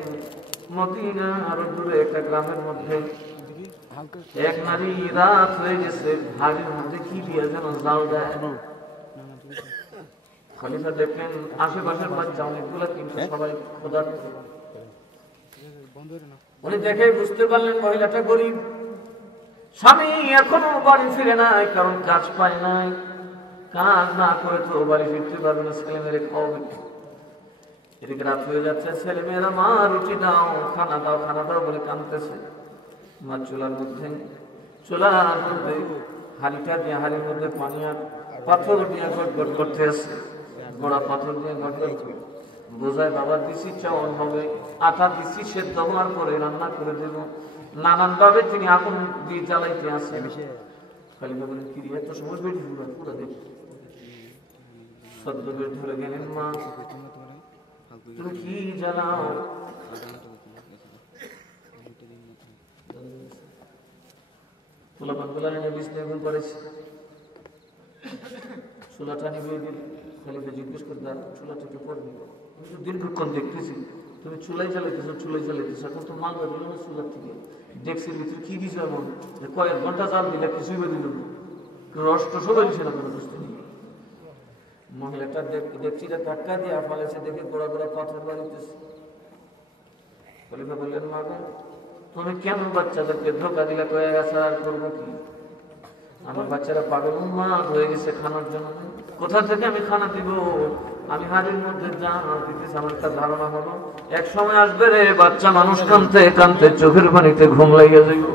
মদিনা আরো দূরে একটা গ্রামের মধ্যে এক নারী রাত হয়ে গেছে, ভাগের মধ্যে কি দিয়ে যেন জাল দেয়। খলিফা দেখলেন আশেপাশের বাচ্চা অনেকগুলো, কিন্তু সবাই ক্ষুধার্ত। উনি দেখে বুঝতে পারলেন মহিলাটা গরিব, স্বামী এখনো বাড়ি ফিরে নাই, কারণ কাজ পায় নাই। কাজ না করে তো বাড়ি ফিরতে পারবে না, ছেলে মেয়েরে খাওয়াবে। এদিকে রাত হয়ে যাচ্ছে, ছেলে মেয়েরা মা রুটি দাও, খানা দাও, খানা দাও বলে কাঁদতেছে। মা চুলার মধ্যে হাড়িটা দিয়ে, হাড়ির মধ্যে পানি আর পাথর দিয়ে গড় করতে আছে, গোড়া পাথর দিয়ে গড় বোঝায় বাবা দিছি চাওয়ান হবে, আটা দিছি সেদ্ধ হওয়ার পরে রান্না করে দেব। নানান ভাবে তিনি আগুন দিয়ে জ্বালাইতে আসেন। খলিফা বলেন কি এত সময় বেশি পুরো দেখ সদ্য বের ধরে গেলেন, মা তুমি কি জ্বালাও? চুলাটা নিভিয়ে দিল। খলিফা জিজ্ঞেস করে চুলাটা একটু পরে নিব, দীর্ঘক্ষণ দেখতেছি তুমি চুলাই জ্বালাইতেছো, চুলাই জ্বালাইতেছো, এখন তো মাল বেরোলো না চুলার থেকে। ডেক্সির ভিতরে কি দিছো এমন কয়েক ঘন্টা জাল দিলে কিছুই বেরিল না, রস টসও বেরিয়েছে না, কোনো বুঝতে নেই। মহিলাটা ডেক্সিটা ধাক্কা দিয়ে ফেলেছে, দেখে গোড়া গোড়া পাথর বাড়িতেছে। খলিফা বললেন মা গো, তুমি কেন বাচ্চাদেরকে ধোকা দিলে? কয়ে গেছে আর করবো কি, আমার বাচ্চারা পাগল উন্মাদ হয়ে গেছে খানার জন্য। কোথা থেকে আমি খানা দিব? আমি হাড়ির মধ্যে যা দিতেছি আমার একটা ধারণা হলো এক সময় আসবে রে বাচ্চা মানুষ কানতে কানতে চোখের পানিতে ঘুম লাগিয়ে যাইব।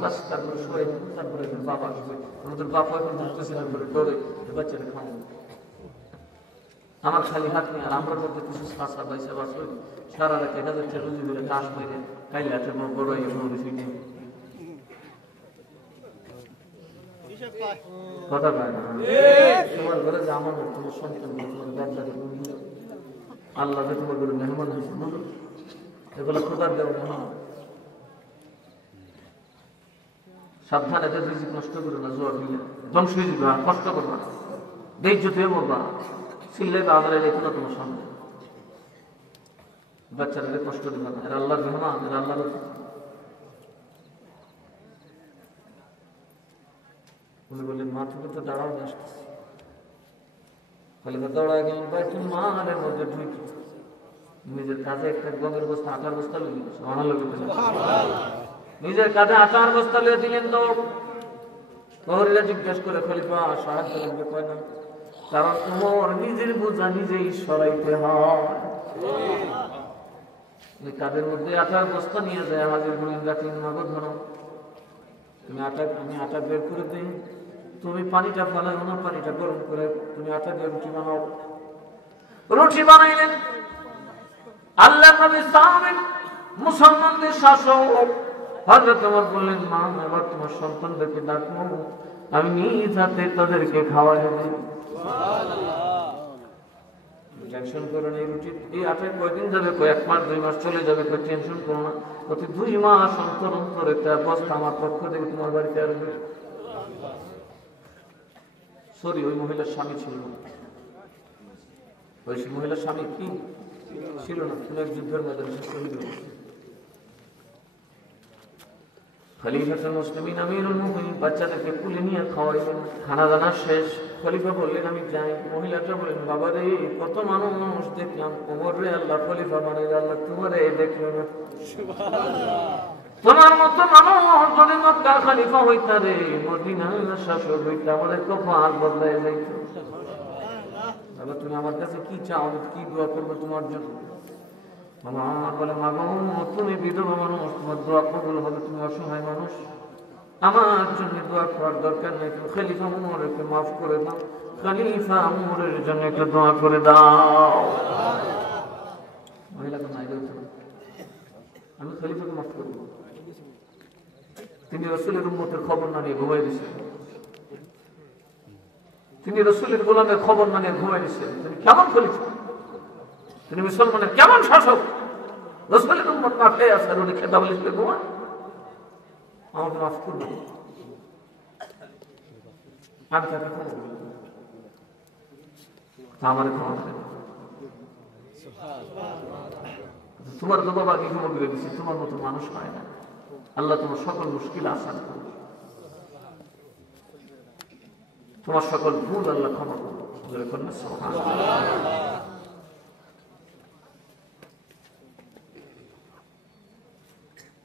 বাস তারপরে সরে তারপরে বাবা আমাদের বাবা এখন ধরতেছিলাম করে ডরে বাচ্চারা খাওয়া আমার খালি হাত নিয়ে আর আমরা মধ্যে কিছু শাসা পয়সা বাস করি সারা রাত 1000 টাকা রুজি করে কাশ মেরে কাইলে হাতে বড় কথা পায় না তোমার ঘরে যে আমার তোমার সন্তান তোমার ব্যবসা আল্লাহ যে তোমার ঘরে মেহমান হয়েছে এগুলো খোদার দেওয়া মেহমান সাবধানে এদের রিজিক নষ্ট করো না জোয়ার দিলে ধ্বংস হয়ে যাবে কষ্ট করবা বেইজ্জত হয়ে মরবা চিল্লাই বা আদারে লেখো না তোমার সামনে বাচ্চাদের কষ্ট দিবা না এরা আল্লাহর মেহমান এরা আল্লাহর উনি বললেন মা তুমি তো দাঁড়াও না আসতেছি খলিফা দৌড়ায় গেলেন বাইতুল মালের মধ্যে ঢুকে নিজের কাঁধে একটা গমের বস্তা আটার বস্তা লিয়ে নিজের কাঁধে আটার বস্তা লিয়ে দিলেন দৌড় প্রহরীরা জিজ্ঞেস করে খলিফা সাহায্য লাগবে কয় না কারণ তোমার নিজের বোঝা নিজেই সরাইতে হয় কাঁধের মধ্যে আটার বস্তা নিয়ে যায় হাজির বলেন রাখলেন মাগো ধরো আমি আটা বের করে দিই তুমি পানিটা ফেলাও না পানিটা গরম করে তুমি আটা দিয়ে রুটি বানাও রুটি বানাইলেন আল্লাহ নবী সাহাবী মুসলমানদের শাসক হযরত ওমর বললেন মা এবার তোমার সন্তানদেরকে ডাকো আমি নিজ হাতে তাদেরকে খাওয়াই দেব সুবহানাল্লাহ টেনশন করো না এই রুটি এই আটায় কয়দিন যাবে কয়েক মাস 2 মাস চলে যাবে কই টেনশন করো না প্রতি 2 মাস অন্তর অন্তর একটা বস্তা আমার পক্ষ থেকে তোমার বাড়িতে আসবে সরি ওই মহিলার স্বামী ছিল ওই মহিলার স্বামী কি ছিল না কোন এক যুদ্ধের ময়দানে শহীদ হয়েছে খলিফাতুল মুসলিমিন আমিরুল মুমিনিন বাচ্চাদেরকে কুলে নিয়ে খাওয়াইলেন খানা দানা শেষ খলিফা বললেন আমি যাই মহিলাটা বললেন বাবা রে কত মানুষ দেখলাম ওমর রে আল্লাহ খলিফা বানাইল আল্লাহ তোমারে দেখলো না সুবহানাল্লাহ তোমার মতো মানুষ যদি মক্কা খলিফা হইতা রে মদিনার শাসক হইতা আমাদের কপাল বদলায় যাইত বাবা তুমি আমার কাছে কি চাও কি দোয়া করবো তোমার জন্য আমার বলে মাগো তুমি বিধবা মানুষ তোমার দোয়া কবুল হবে তুমি অসহায় মানুষ আমার জন্য দোয়া করার দরকার নেই তুমি খলিফা উমরকে মাফ করে দাও খলিফা উমরের জন্য একটু দোয়া করে দাও মহিলাকে নাই বলতে আমি খলিফাকে মাফ করবো তিনি রাসূলের উম্মতের খবর না নিয়ে ঘুমাই দিয়েছেন তিনি রাসূলের গোলামের খবর না নিয়ে ঘুমাই দিয়েছেন তিনি কেমন খলিফা তিনি মুসলমানের কেমন শাসক রাসূলের উম্মত না খেয়ে আছে আর উনি খেদা বলে ঘুমায় আমাকে মাফ করবে আমি তাকে ক্ষমা করবো আমার ক্ষমা করে তোমার তো বাবাকে ক্ষমা করে দিচ্ছি তোমার মতো মানুষ হয় না আল্লাহ তোমার সকল মুশকিল আসান করবে তোমার সকল ভুল আল্লাহ ক্ষমা করবে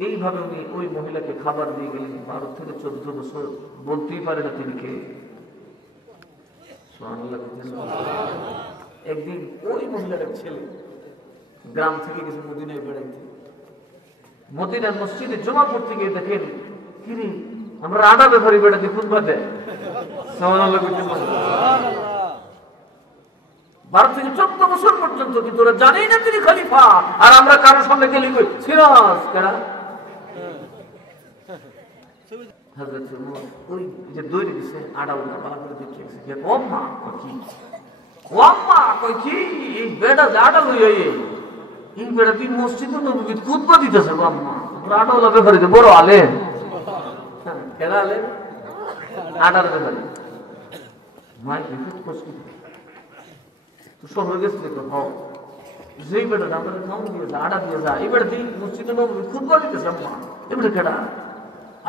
এইভাবে উনি ওই মহিলাকে খাবার দিয়ে গেলেন 12 থেকে 14 বছর বলতেই পারে না তিনি কে একদিন ওই মহিলার ছেলে গ্রাম থেকে কিছু মদিনায় বেড়াইতে মদিনার মসজিদে জমা পড়তে গিয়ে দেখেন কিরে আমরা আডা ব্যাপারী বেড়াতে খুতবা দেয় 12 থেকে 14 বছর পর্যন্ত কিন্তু ওরা জানেই না তিনি খলিফা আর আমরা কারোর সামনে গেলি কই সিরাজ কেডা হযরত ওমর ওই যে দৌড়ে দিছে আডাউলা ভালো করে দেখেছে যে ওম্মা কই কি এই বেড়া জাডা লই এই বেড়া কি মসজিদে নবী খুতবা দিতেছে ওম্মা আডাউলা ব্যাপারে যে বড় আলেম কেডা আলেম আডার ব্যাপারে মাই বিফিট কোসকি তো সব হয়ে গেছে দেখো হও যেই বেটা আমাদের নাম দিয়ে আডা দিয়ে যা এই বেটা দিন মসজিদে নবী খুতবা দিতেছে আম্মা এবারে কেডা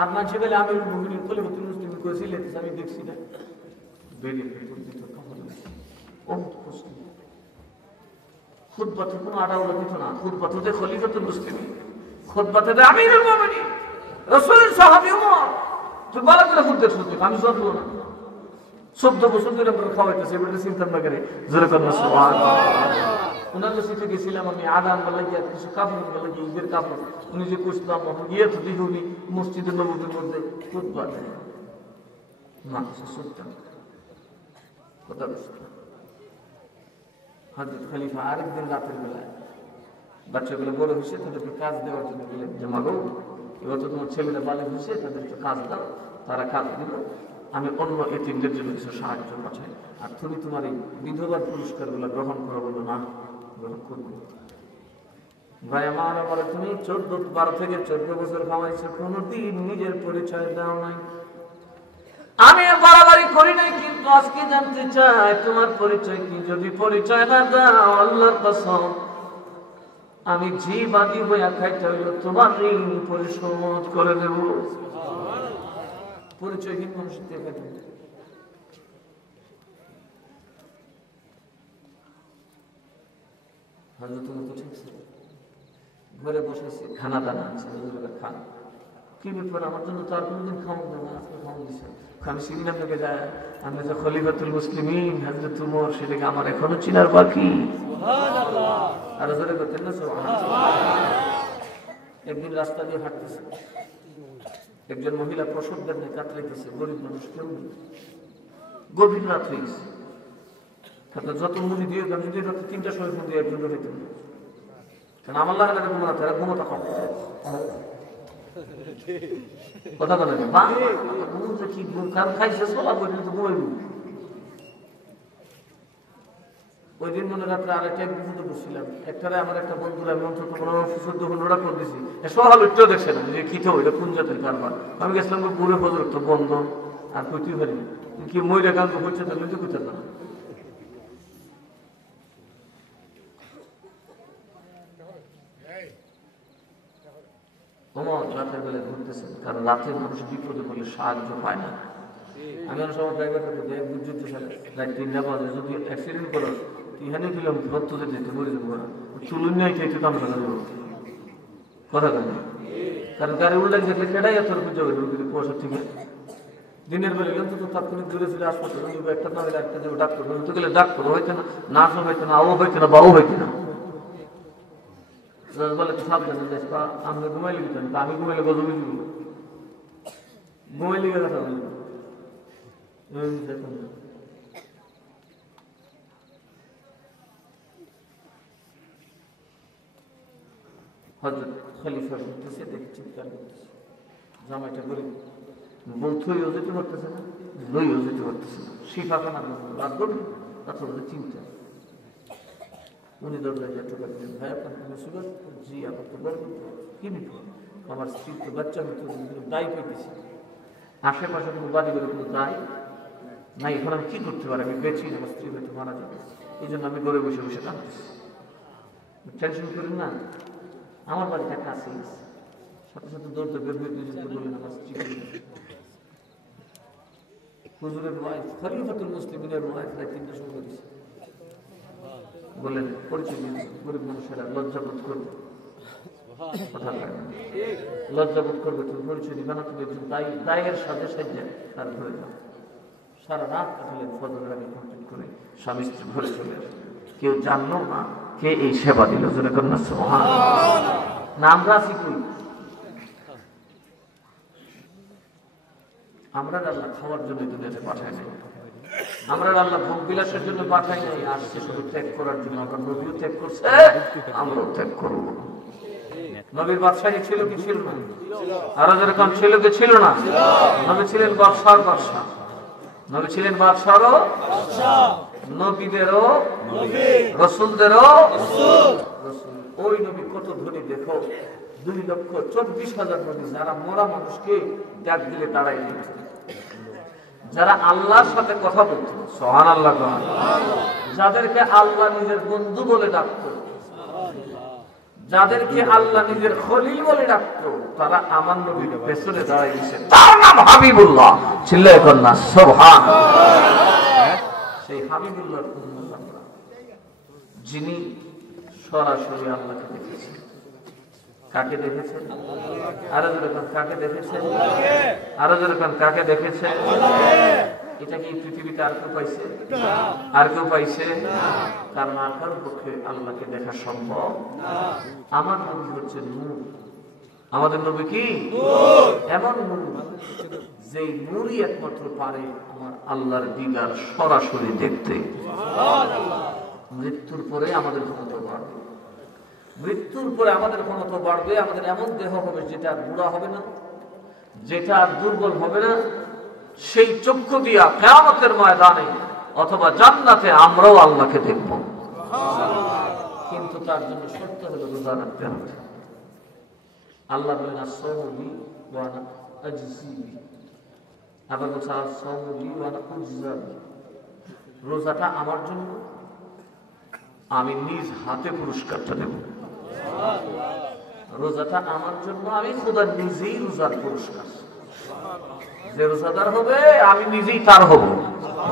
আর মাঝে বেলে আমি মুমিনিন বলে মুসলিম কইছিল আমি দেখছি না বেরিয়ে দিত ও কোসকি খুতবাতে কোনো আডাউলা দিত না খুতবাতে খলিফাতুল মুসলিমিন খুতবাতে আমিরুল মুমিনিন রাসূলের সাহাবী ওমর তো ভালো করে খুতবা শুনতে আমি জানবো না 14 বছর ধরে আমরা খাওয়াইতেছি এবারে চিন্তা না করে জোরে করনা সুবহানাল্লাহ ওনার কাছে গেছিলাম আমি আদান বলে গিয়ে কিছু কাপড় বলে গিয়ে ঈদের কাপড় উনি যে কইছিলাম গিয়ে তো দেখি উনি মসজিদে নববীর মধ্যে খুতবা দেয় না সুলতান কথা বলছে। হযরত খলিফা আরেকদিন রাতের বেলায় বাচ্চাগুলো বড় হয়েছে তাদেরকে কাজ দেওয়ার জন্য বললেন যে মাগো এবার তো তোমার ছেলেরা বালে হয়েছে তাদেরকে কাজ দাও। তারা কাজ দিল, আমি অন্য এতিমদের জন্য কিছু সাহায্য পাঠাই, আর তুমি তোমার এই বিধবার পুরস্কারগুলো গ্রহণ করো। বলো না, গ্রহণ করবো। ভাই আমার বলে তুমি 12 থেকে 14 বছর কামাইছো, কোনোদিন নিজের পরিচয় দাও নাই। আমি বাড়াবাড়ি করি নাই, কিন্তু আজকে জানতে চাই তোমার পরিচয় কি। যদি পরিচয় না দাও আল্লাহর কসম আমি জীবাদী বইয়া খাইতে হইল তোমার ঋণ পরিশোধ করে দেব। পরিচয়হীন মানুষ দেখে ঘরে বসেছি, খানা দানা আছে, খান কি ব্যাপার আমার জন্য তো আর কোনদিন খাওয়া দেবো, আজকে খাওয়া দিচ্ছে। আমি সিনেমা থেকে যাই, আমি যে খলিফাতুল মুসলিমিন হযরত উমর, সেটাকে আমার এখনো চিনার বাকি। আর জোরে করতেন না একদিন রাস্তা দিয়ে হাঁটতেছে, একজন মহিলা প্রসব বেদনায় কাতরাইতেছে, গরিব মানুষ কেউ নেই, গভীর রাত হয়ে গেছে। যত মুড়ি দিয়ে যদি 3টার সময় মুড়ি একজন হইতেন, কারণ আমার লাগে না ঘুমাতে, ঘুমোতে কথা বলে কি কারণ খাইছে চলা পর্যন্ত ঘুমাইব। ওই দিন মনে রাত্রে আরেকটা বিপদে বসছিলাম, একটারে আমার একটা বন্ধুরা আমি অন্তত 14-15টা করে দিছি, সকাল উঠতেও দেখছে না যে খিতে ওইটা কোন জাতের কারবার। আমি গেছিলাম পুরো ফজর তো বন্ধ, আর কইতেই পারি কি মহিলা কান্ত হচ্ছে তো লইতে কইতে না। রাতের বেলায় ঘুরতেছেন, কারণ রাতে মানুষ বিপদে পড়লে সাহায্য পায় না। আমি অনেক সময় ড্রাইভার করতে যাই, যুদ্ধ সালে রাত 3টা বাজে যদি অ্যাক্সিডেন্ট করো এখানে গেলাম ভক্ত যেতে মরে যাবো, চলুন নাই খেতে দাম লাগা যাবো কথা কেন, কারণ গাড়ি উল্টাই থাকলে কেটাই এত পুজো করে পয়সা ঠিক আছে। দিনের বেলা গেলাম তো তাৎক্ষণিক দূরে ফিরে হাসপাতালে একটা না হলে একটা যাবো ডাক্তার তো গেলে ডাক্তার হইতে না, নার্সও হইতে না, আও হইতে না, বাও হইতে না। বলে সাবধানে যাস, আমি ঘুমাইলে দিতাম, আমি ঘুমাইলে গজবে দিব, ঘুমাইলে কথা বলি। হযরত খলিফা ঘুরতেছে, দেখে চিৎকার করতেছে, জামাইটা করে বলতেও যেতে পারতেছে না, লইও যেতে পারতেছে না, শিফা খানা রাত গভীর, তারপরে চিন্তা। উনি দরজায় যেতে পারতেন, ভাই আপনার কোনো সুগার? জি আমার তো বড় কি বিপদ, আমার স্ত্রী তো বাচ্চা মতো দায় পেতেছি, আশেপাশে কোনো বাড়ি করে কোনো দায় নাই, এখন আমি কি করতে পারি, আমি বেঁচি না, আমার স্ত্রী হয়তো মারা যাবে, এই জন্য আমি ঘরে বসে বসে কাঁদতেছি। টেনশন করেন না, আমার বাড়িটা কাছে সাথে সাথে দৌড়তে বের হয়ে বললেন আমার স্ত্রী হুজুরের ওয়াইফ খলিফাতুল মুসলিমিনের ওয়াইফ রাত 3টার সময় দিয়েছে। বললেন পরিচয় দিন, গরিব মানুষেরা লজ্জাবোধ করবে, কথা লজ্জাবোধ করবে, তুমি পরিচয় দিবে না, তুমি একজন দায়ের সাথে সাজে তার ঘরে যাও। সারা রাত কাটালেন, ফজরের আগে কমপ্লিট করে স্বামী স্ত্রী ঘরে চলে আসলেন। কেউ জানলো না কে এই সেবা দিল, জোরে কন্যা না। আমরা আছি কই? আমরা আল্লাহ খাওয়ার জন্য দুনিয়াতে পাঠায় নাই, আমরা আল্লাহ ভোগ বিলাসের জন্য পাঠাই নাই, আসছে শুধু ত্যাগ করার জন্য। আমরা নবীও ত্যাগ করছে, আমরাও ত্যাগ করব। নবীর বাদশাহী ছিল কি ছিল না? আরো যেরকম ছিল কি ছিল না? নবী ছিলেন বাদশার বাদশাহ, নবী ছিলেন বাদশারও নবীদেরও রাসূলদেরও রাসূল। ওই নবী কত ধনী দেখো, 2,24,000 নবী, যারা মরা মানুষকে ডাক দিলে তারাই দিত, যারা আল্লাহর সাথে কথা বলত, সুবহানাল্লাহ, যাদেরকে আল্লাহ নিজের বন্ধু বলে ডাকত, যাদেরকে আল্লাহ নিজের খলিল বলে ডাকত, তারা আমার নবীর পেছনে দাঁড়ায় গেছে, তার নাম হাবিবুল্লাহ। চিল্লায়ে বলেন না সুবহানাল্লাহ। সেই হাবিবুল্লাহর উম্মত আমরা, যিনি সরাসরি আল্লাহকে দেখেছেন। কাকে দেখেছেন? আরো যেরকম কাকে দেখেছেন? আরো যেরকম কাকে দেখেছেন? এটা কি পৃথিবীতে আর কেউ পাইছে? আর কেউ পাইছে? কারণ আর কারোর পক্ষে আল্লাহকে দেখা সম্ভব। আমার নবী হচ্ছে নূর। আমাদের নবী কি? এমন নূর যে নূরই একমাত্র পারে আমার আল্লাহর দিদার সরাসরি দেখতে। মৃত্যুর পরে আমাদের ক্ষমতা বাড়বে, মৃত্যুর পরে আমাদের ক্ষমতা বাড়বে। আমাদের এমন দেহ হবে যেটা আর বুড়া হবে না, যেটা আর দুর্বল হবে না। সেই চক্ষু দিয়া কিয়ামতের ময়দানে অথবা জান্নাতে আমরাও আল্লাহকে দেখব। কিন্তু তার জন্য শর্ত হলো রোজা রাখতে হবে। আল্লাহ বলেন আসসাউমু ওয়া আনা আজজি বিহি, আবার বলছে আসসাউমু ওয়া আনা উজজা বিহি। রোজাটা আমার জন্য, আমি নিজ হাতে পুরস্কারটা দেব। রোজাটা আমার জন্য, আমি খোদা নিজেই রোজার পুরস্কার। যে রোজাদার হবে আমি নিজেই তার হব।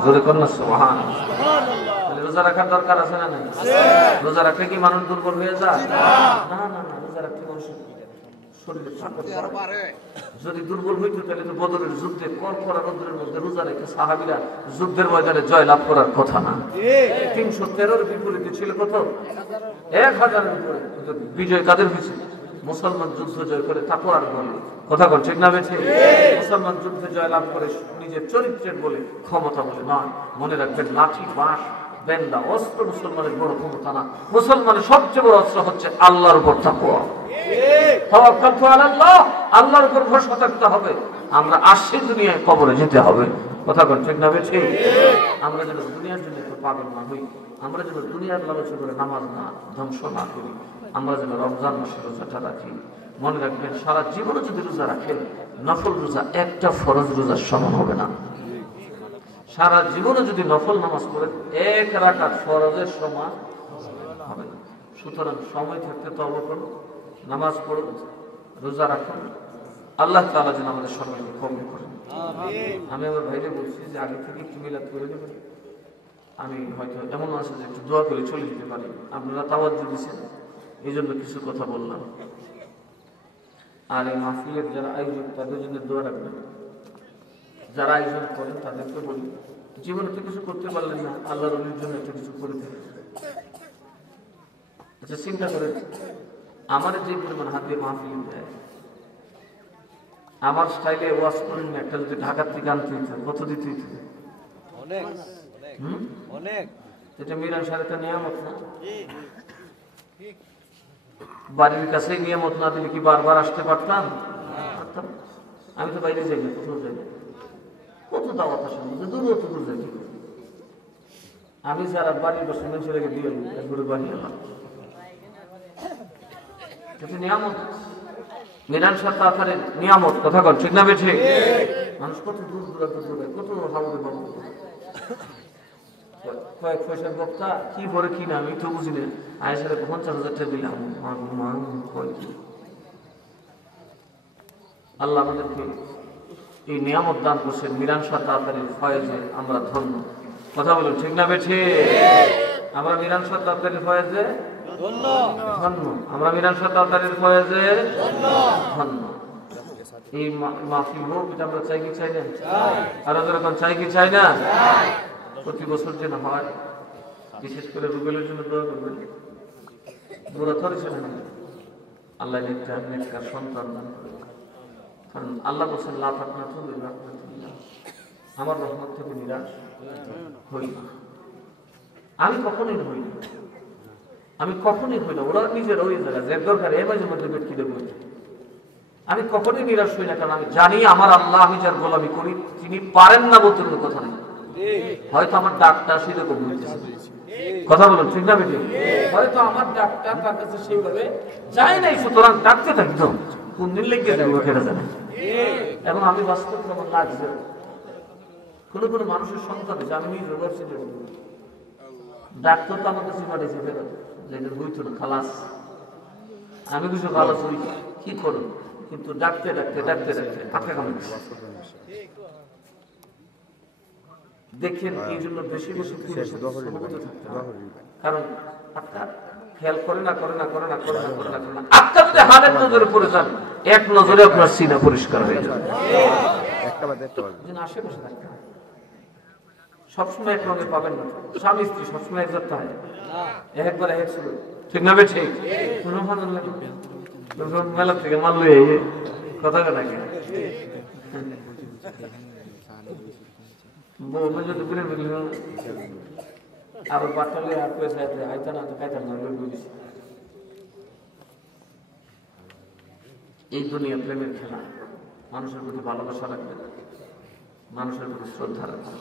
জোরে কন্যা সুবহানাল্লাহ। রোজা রাখার দরকার আছে না? রোজা রাখলে কি মানুষ দুর্বল হয়ে যায়? না না না, রোজা রাখলে মানুষের শরীরে তাকত বাড়ে। যদি দুর্বল হইতো তাহলে তো বদরের যুদ্ধে কড়কড়া রোদের মধ্যে রোজা রেখে সাহাবীরা যুদ্ধের ময়দানে জয় লাভ করার কথা না। 313-এর বিপরীতে ছিল কত? 1000-এর উপরে। বিজয় কাদের হয়েছে? মুসলমান যুদ্ধ জয় করে তাকওয়ার বলে। কথা কোন ঠিক না বেঠে? মুসলমান যুদ্ধে জয় লাভ করে নিজের চরিত্রের বলে, ক্ষমতা বলে নয়। মনে রাখবেন, লাঠি বাঁশ বেন্দা অস্ত্র মুসলমানের বড় ক্ষমতা না। মুসলমানের সবচেয়ে বড় অস্ত্র হচ্ছে আল্লাহর উপর তাকওয়া। তাওয়াক্কালতু আলাল্লাহ, আল্লাহর উপর ভরসা থাকতে হবে। আমরা আসছি দুনিয়ায়, কবরে যেতে হবে। কথা কোন ঠিক না বেঠে? আমরা যেন দুনিয়ার জন্য একটু পাগল না হই, আমরা যেন দুনিয়ার লালসে করে নামাজ না ধ্বংস না করি, আমরা যেন রমজান মাসে রোজাটা রাখি। মনে রাখবেন, সারা জীবনে যদি রোজা রাখেন, নফল রোজা একটা ফরজ রোজার সমান হবে না। সারা জীবনে যদি নফল নামাজ পড়েন, এক রাকাত ফরজের সমান হবে না। সুতরাং সময় থাকতে তওবা করুন, নামাজ পড়ুন, রোজা রাখুন। আল্লাহ তাআলা যেন আমাদের সবাইকে কবুল করেন। আমি আমার ভাইকে বলছি যে আগে থেকে একটু মিলাদ করে দেবেন। আমি হয়তো এমন আছে যে একটু দোয়া করে চলে যেতে পারি, আপনারা তাওয়াজ্জু দিয়েছেন, এই জন্য কিছু কথা বললাম। আর এই মাহফিলের যারা আয়োজক তাদের জন্য দোয়া রাখবেন। যারা আয়োজন করেন তাদেরকে বলি, জীবনে তো কিছু করতে পারলেন না, আল্লাহর ওলির জন্য একটা কিছু করে দেবেন। আচ্ছা চিন্তা করেন, আমার যে পরিমাণ হাত দিয়ে মাহফিল দেয়, আমার স্টাইলে ওয়াজ করেন একটা যদি ঢাকার থেকে আনতে হইতো, কত দিতে হইতো? অনেক। এটা মিরান সাহেবটা নিয়ামত না? বাড়ির কাছে নিয়ামত না দিলে কি বারবার আসতে পারতাম? আমি তো বাইরে যাই না, কোথাও যাই না। কত দাওয়াত আসে, দূর দূর যাই। আমি যারা বাড়ির বসে ছেলেকে দিয়ে একবারে বাড়ি এলাম, নিয়ামত। মিরান সাহেব আকারের নিয়ামত। কথা কন ঠিক না বেঠে? মানুষ কত দূর দূরান্ত দূরে, কত হাওড়ে বাবু কয়েক পয়সার বক্তা কি করে কিনা আমি তো বুঝি না। আয়েশারে 50,000 টাকা দিলাম, আল্লাহ আমাদেরকে এই নিয়ামত দান করছেন। মিরান শাহ তাড়াতাড়ির ফয়েজে আমরা ধন্য। কথা বলুন ঠিক না বেঠে? আমরা মিরান শাহ তাড়াতাড়ির ফয়েজে ধন্য। আমরা মিরান শাহ তাড়াতাড়ির ফয়েজে ধন্য। এই মাহফিল হোক, এটা আমরা চাই কি চাই না? আরো যেরকম চাই কি চাই না? প্রতি বছর যেন হয়। বিশেষ করে রুবেলের জন্য দোয়া করবেন। দোয়া করেছেন আল্লাহ নেককার সন্তান দান করে। কারণ আল্লাহ বলছেন লা তাকনাতু মিন রাহমাতিল্লাহ, আমার রহমত থেকে নিরাশ হই না। আমি কখনোই হই না, আমি কখনোই হই না। ওরা নিজের ওই জায়গা যে দরকার এ মাঝে মধ্যে বেটকি দেবো, আমি কখনোই নিরাশ হই না। কারণ আমি জানি আমার আল্লাহ, আমি যার গোলামি করি তিনি পারেন না বলতে কোনো কথা নেই। হয়তো আমার ডাকটা সেরকম হইতেছে, কথা বলুন ঠিক না বেটি? হয়তো আমার ডাকটা তার কাছে সেইভাবে যায় নাই, সুতরাং ডাকতে থাকতো কোন দিন লেগে যাবে কেটে যাবে। এবং আমি বাস্তব আমার লাগছে কোন কোন মানুষের সন্তান যে আমি নিজের ব্যবসায়ী ডাক্তার তো আমার কাছে পাঠিয়েছে ফেরত, যেটা হইতো না খালাস। আমি কিছু খালাস হই কি করো, কিন্তু ডাকতে ডাকতে ডাকতে ডাকতে টাকা কামাচ্ছে। দেখেন এই জন্য বেশি বেশি কারণ আপনার খেয়াল করে না করে না করে না করে না করে না করে না আপনার যদি হাতের নজরে পড়ে যান, এক নজরে আপনার সিনা পরিষ্কার হয়ে যাবে। আশেপাশে থাকতে সবসময় এক রঙে পাবেন না, স্বামী স্ত্রী সবসময় এক জাত হয়, একবার এক ছিল ঠিক না বেছে মেলা থেকে মাল লয়ে কথা কাটাকে বউ যদি প্রেম আবার বাচ্চালে আর পয়সা আইতা না খাইতাম না বুঝেছি। এই দুনিয়া প্রেমের খেলা। মানুষের প্রতি ভালোবাসা রাখবেন, মানুষের প্রতি শ্রদ্ধা রাখবেন,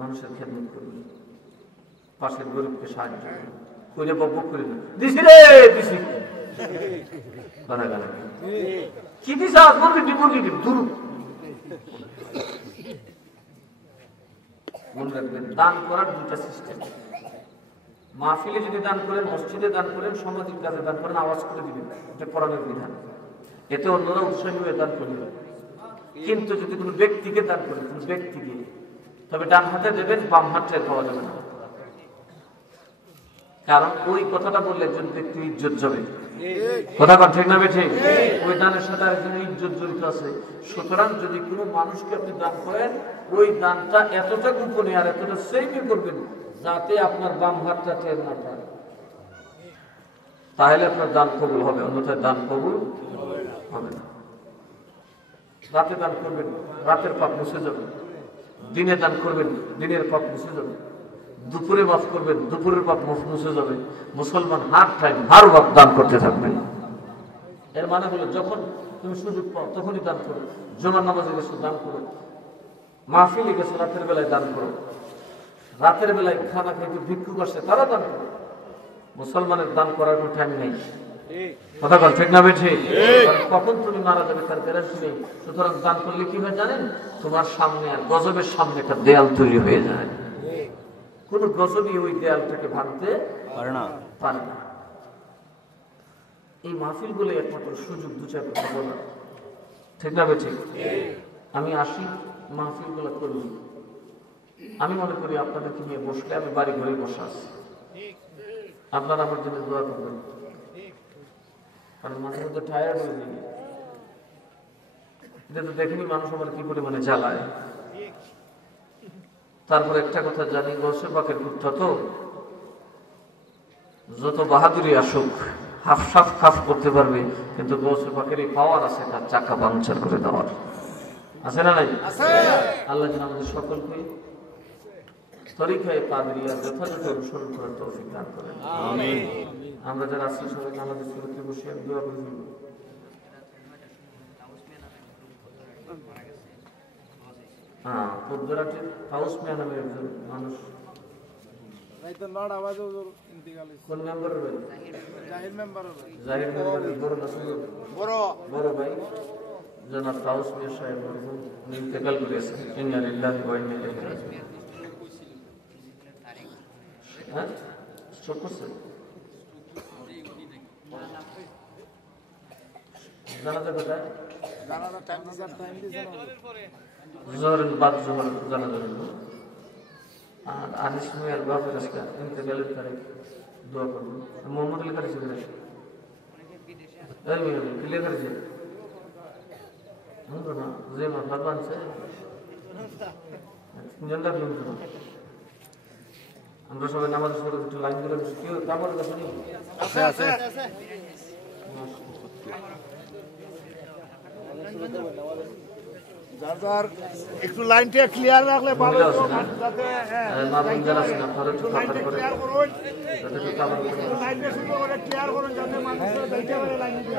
মানুষের খেদমত করবেন, পাশের গরিবকে সাহায্য করবেন, কইলে বকবক করে দিছি রে দিছি কি দিছা মুরগি দূর। মনে রাখবেন, দান করার দুটা সিস্টেম। মাহফিলে যদি দান করেন, মসজিদে দান করেন, সামাজিক কাজে দান করেন, আওয়াজ করে দিবেন, এটা কোরআনের বিধান। এতে অন্যরা উৎসাহী হয়ে দান করবে। কিন্তু যদি কোনো ব্যক্তিকে দান করেন, কোনো ব্যক্তিকে, তবে ডান হাতে দেবেন, বাম হাতে পাওয়া যাবে না। কারণ ওই কথাটা বললে একজন ব্যক্তির ইজ্জত যাবে। কথা কন ঠিক না বেঠে? ওই দানের সাথে আরেকজনের ইজ্জত জড়িত আছে। সুতরাং যদি কোনো মানুষকে আপনি দান করেন, ওই দানটা এতটা গোপনে আর এতটা সেমই করবেন যাতে আপনার বাম হাতটা টের না পায়, তাহলে আপনার দান কবুল হবে, অন্যথায় দান কবুল হবে না। রাতে দান করবেন, রাতের পাপ মুছে যাবে। দিনে দান করবেন, দিনের পাপ মুছে যাবে। দুপুরে মাফ করবেন, দুপুরের পাপ মুছে যাবে। মুসলমান হার টাইম হার বাপ দান করতে থাকবেন। এর মানে হলো যখন তুমি সুযোগ পাও তখনই দান করো। জুমার নামাজে গেছো দান করো, মাহফিলে গেছো রাতের বেলায় দান করো, রাতের বেলায় খানা খাইতে ভিক্ষুক আসে তারা দান করো। মুসলমানের দান করার কোনো টাইম নেই। কথা বল ঠিক না বেঠে? কখন তুমি মারা যাবে তার গ্যারান্টি নেই। সুতরাং দান করলে কি হয় জানেন? তোমার সামনে আর গজবের সামনে একটা দেয়াল তৈরি হয়ে যায়। কোন গজবই ওই দেয়ালটাকে ভাঙতে পারে না। এই মাহফিল গুলো একমাত্র সুযোগ, দু চার কথা বলা, ঠিক না বেঠে? আমি আসি মাহফিল গুলো করবি, আমি মনে করি আপনাদেরকে নিয়ে বসলে আমি বাড়ি ঘরে বসে আছি, আপনারা আমার জন্য দোয়া করবেন। কারণ মাঝে মধ্যে টায়ার্ড হয়ে যাই, এটা তো দেখেনি মানুষ আমার কি পরিমাণে জ্বালায়। তারপর একটা কথা জানি, গৌসে পাকের কুত্তা তো যত বাহাদুরি আসুক হাফ সাফ খাফ করতে পারবে, কিন্তু গৌসে পাকের এই পাওয়ার আছে তার চাকা পাংচার করে দেওয়ার, আছে না নাই? আল্লাহ যেন আমাদের সকলকে তরিকায়ে কাদেরিয়া যথাযথ অনুসরণ করার তৌফিক দান করেন। আমিন। আমরা যারা আছি সবাই আমাদের সুরতে বসে দোয়া করি। হ্যাঁ, পদ্মরাটের হাউস মিয়া নামে একজন মানুষ, কোন মেম্বারের ভাই? জাহির মেম্বারের বড় ভাই জনাব হাউস মিয়া সাহেব ইন্তেকাল করেছেন। ইন্না লিল্লাহি ওয়া ইন্না ইলাইহি রাজিউন। হ্যাঁ, স্ট্রোক করছে। জানাজা কোথায়? জানাজা টাইম দিয়েছে জোহরের বাদ জোহর জানাজা হলো। আর আনিস মিয়ার বাপের আজকে ইন্তেকালের তারিখ, দোয়া করবেন। মোহাম্মদ লেখা দিয়েছে লেখা দিয়েছে না যে মাথা বানছে আমরা সবাই নামাজ পড়ে একটু লাইন দিলে কেউ কাপড় কাছে নেই আছে একটু লাইনটা ক্লিয়ার রাখলে ভালো।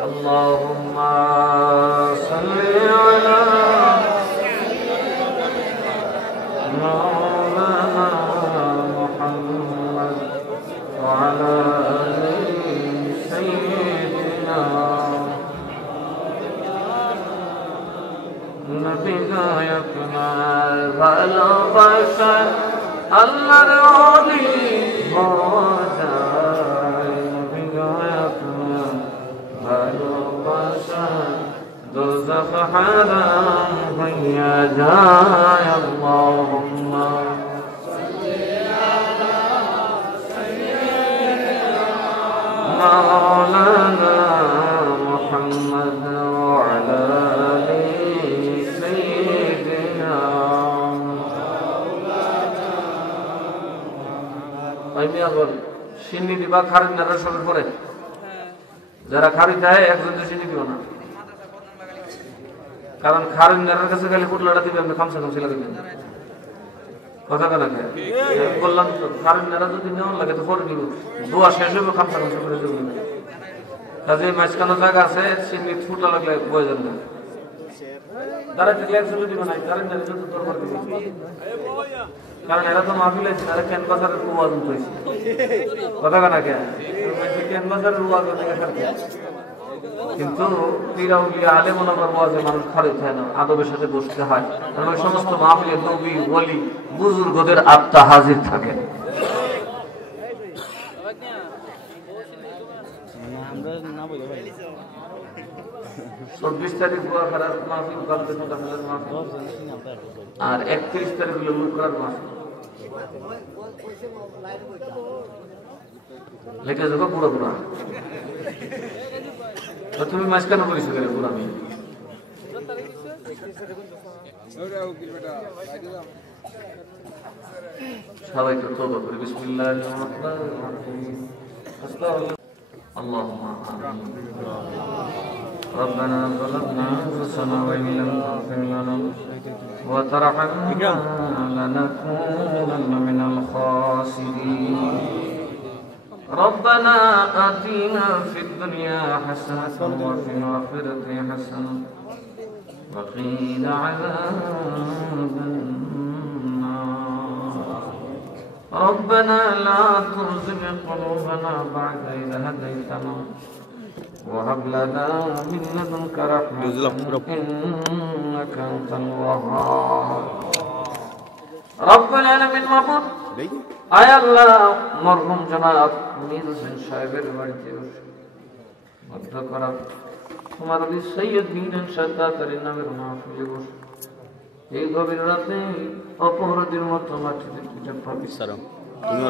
আল্লাহুম্মা সাল্লি আলা মাওলানা মুহাম্মদ ওয়া আলা আলি সাইয়্যিদিনা নবী গায়কনার ভালোবাসা আল্লাহর ওলি মজায়। নবী গায়কনার ভালোবাসা দোজখ হারাম হইয়া যায়। আল্লাহুম্মা সাল্লি আলা সাইয়্যিদিনা মাওলানা মুহাম্মদ ওয়া আলা সিন্নি দিবা, খারিদ না সবের পরে যারা খারিদ দেয় একজন সিন্নি দিও না। কারণ খারেন্দারের কাছে গেলে পুটলাটা দিবে আপনি খামসা খামসি লাগাবেন কথা কেন বললাম তো খারেন্দারা যদি নেওয়ার লাগে তো পরে নিব দোয়া শেষ হবে খামসা খামসা করে দেবেন কাজে মাঝখানে জায়গা আছে সিন্নি ফুটলা লাগলে বয়ে যান না তারা যদি একজন দিবে নাই খারেন্দারে যত দরবার দিবে কারণ এরা তো মাহফিল আছে না কেন বাজারের ওয়াজ হইছে কথা কেন কেন বাজারের ওয়াজ কিন্তু পীরাউলিয়া আলেম ওলামার ওয়াজে মানুষ খাড়ে থাকে না আদবের সাথে বসতে হয় কারণ ওই সমস্ত মাহফিলে নবী ওলি বুজুর্গদের আত্মা হাজির থাকে 24 তারিখ বুয়াখারার মাহফিল কালকে আমাদের মাহফিল আর 31 তারিখ হলো মুকরার মাহফিল লেখা যাবে পুরো পুরো তো তুমি মাঝখানে বলিস গেলে পুরো আমি সবাই তো তওবা করি বিসমিল্লাহির রহমানির রহিম اللهم آمين ربنا ظلمنا أنفسنا وإن لم تغفر لنا وترحمنا لنكونن من الخاسرين ربنا آتنا في الدنيا حسنة وفي الآخرة حسنة وقنا عذاب ربنا لا تزغ قلوبنا بعد إذ هديتنا وهب لنا من لدنك رحمة إنك أنت الوهاب رب العالمين মাবুদ আয় আল্লাহ মরহুম জনাব মীর হোসেন সাহেবের বাড়িতে মধ্য করা তোমার ওই সৈয়দ মীর হোসেন তাতারির নামের মাহফিলে বসে এই গভীর রাতে অপরাধীর মতো মাটিতে পূজা পাবি সালাম তুমি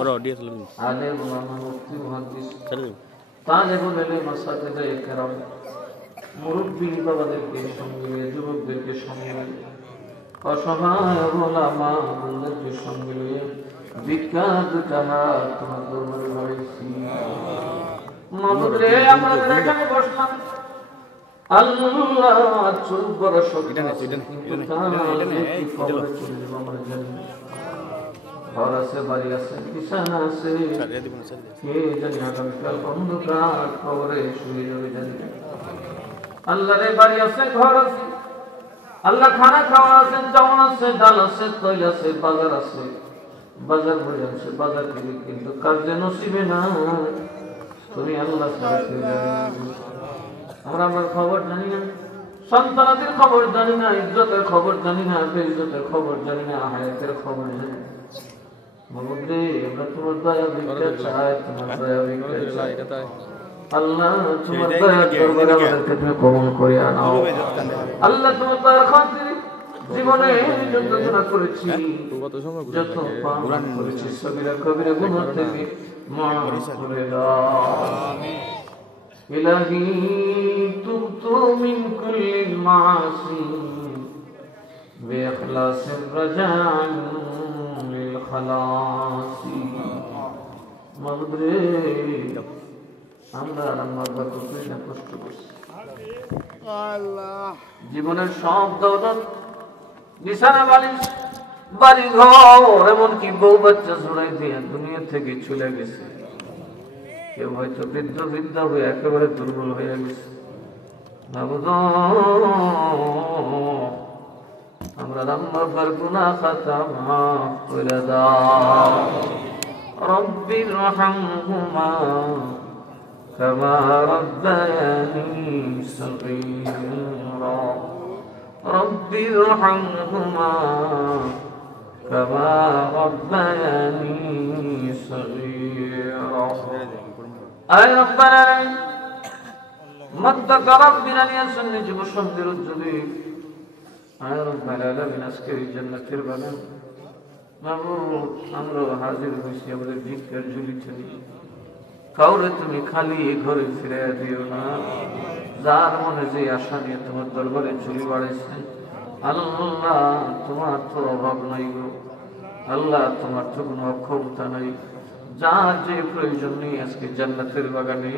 ওরা অডিয়েন্স লাগবে আলে ওলামা মুফতি মুহাদ্দিস তালে বলে মাসাতিদে کرام মুরব্বি বাবাদেরকে সঙ্গে নিয়ে যুবকদেরকে সঙ্গে নিয়ে অসহায় ওলামা বন্ধুদেরকে সঙ্গে নিয়ে বিখ্যাত টাকা তোমার দরবারে বাড়াইছি মাবুদরে আমরা এখানে বসলাম আল্লাহ চুপ করে শক্তি ঘর আছে বাড়ি আছে বিছানা আছে কে জানি আগামীকাল অন্ধকার খবরে শুয়ে যাবে জানি আল্লাহ রে বাড়ি আছে ঘর আছে আল্লাহ খানা খাওয়া আছে চাউল আছে ডাল আছে তৈল আছে বাজার আছে বাজার ভরে আছে বাজার থেকে কিন্তু কাজে নসিবে না তুমি আল্লাহ আমরা আমার খবর জানি না সন্তানদের খবর জানি না ইজ্জতের খবর জানি না বেইজ্জতের খবর জানি না হায়াতের খবর জানি না মরুদে আমরা তোমার দয়া ভিক্ষা চাই তোমার দয়া ভিক্ষা চাই আল্লাহ তোমার দয়া দরবারে আমাদেরকে তুমি কবুল করে নাও আল্লাহ তোমার দয়ার খাতিরে জীবনে যত গুনাহ করেছি যত পাপ করেছি সগীরা কবিরা গুনাহ থেকে মাফ করে দাও আমিন إلهي تبت من كل المعاصي بإخلاص الرجاء للخلاص مغدري আমরা রান্নার করতে না কষ্ট করছি আল্লাহ জীবনের সব দৌলত বিছানা বালিশ বাড়ি ঘর এমনকি বউ বাচ্চা ছড়াই দিয়ে দুনিয়া থেকে চলে গেছে কেউ হয়তো বৃদ্ধ হয়ে একেবারে দুর্বল হয়ে গেছে আমরা রাম্মার গুনাহ খাতা মাফ করে দাও রব্বির রহমহুমা কামা রাব্বায়ানি সগীরা রব্বির রহমহুমা কামা রাব্বায়ানি সগীরা আয় রব্বানা মত করবিনা নিয়াসন জীব সন্দের উজ্জ্বলে আয় রব্বানা আলামিন আজকের জান্নাতের বাগান মাবুদ আমরা হাজির হইছি আমাদের ভিক্ষার ঝুলি ঝুলি কাউরে তুমি খালি ঘরে ফিরে দিও না যার মনে যে আশা নিয়ে তোমার দরবারে ঝুলি বাড়াইছেন আল্লাহ তোমার তো অভাব নাই গো আল্লাহ তোমার তো কোনো অক্ষমতা নাই যার যে প্রয়োজন নেই আজকে জান্নাতের বাগানে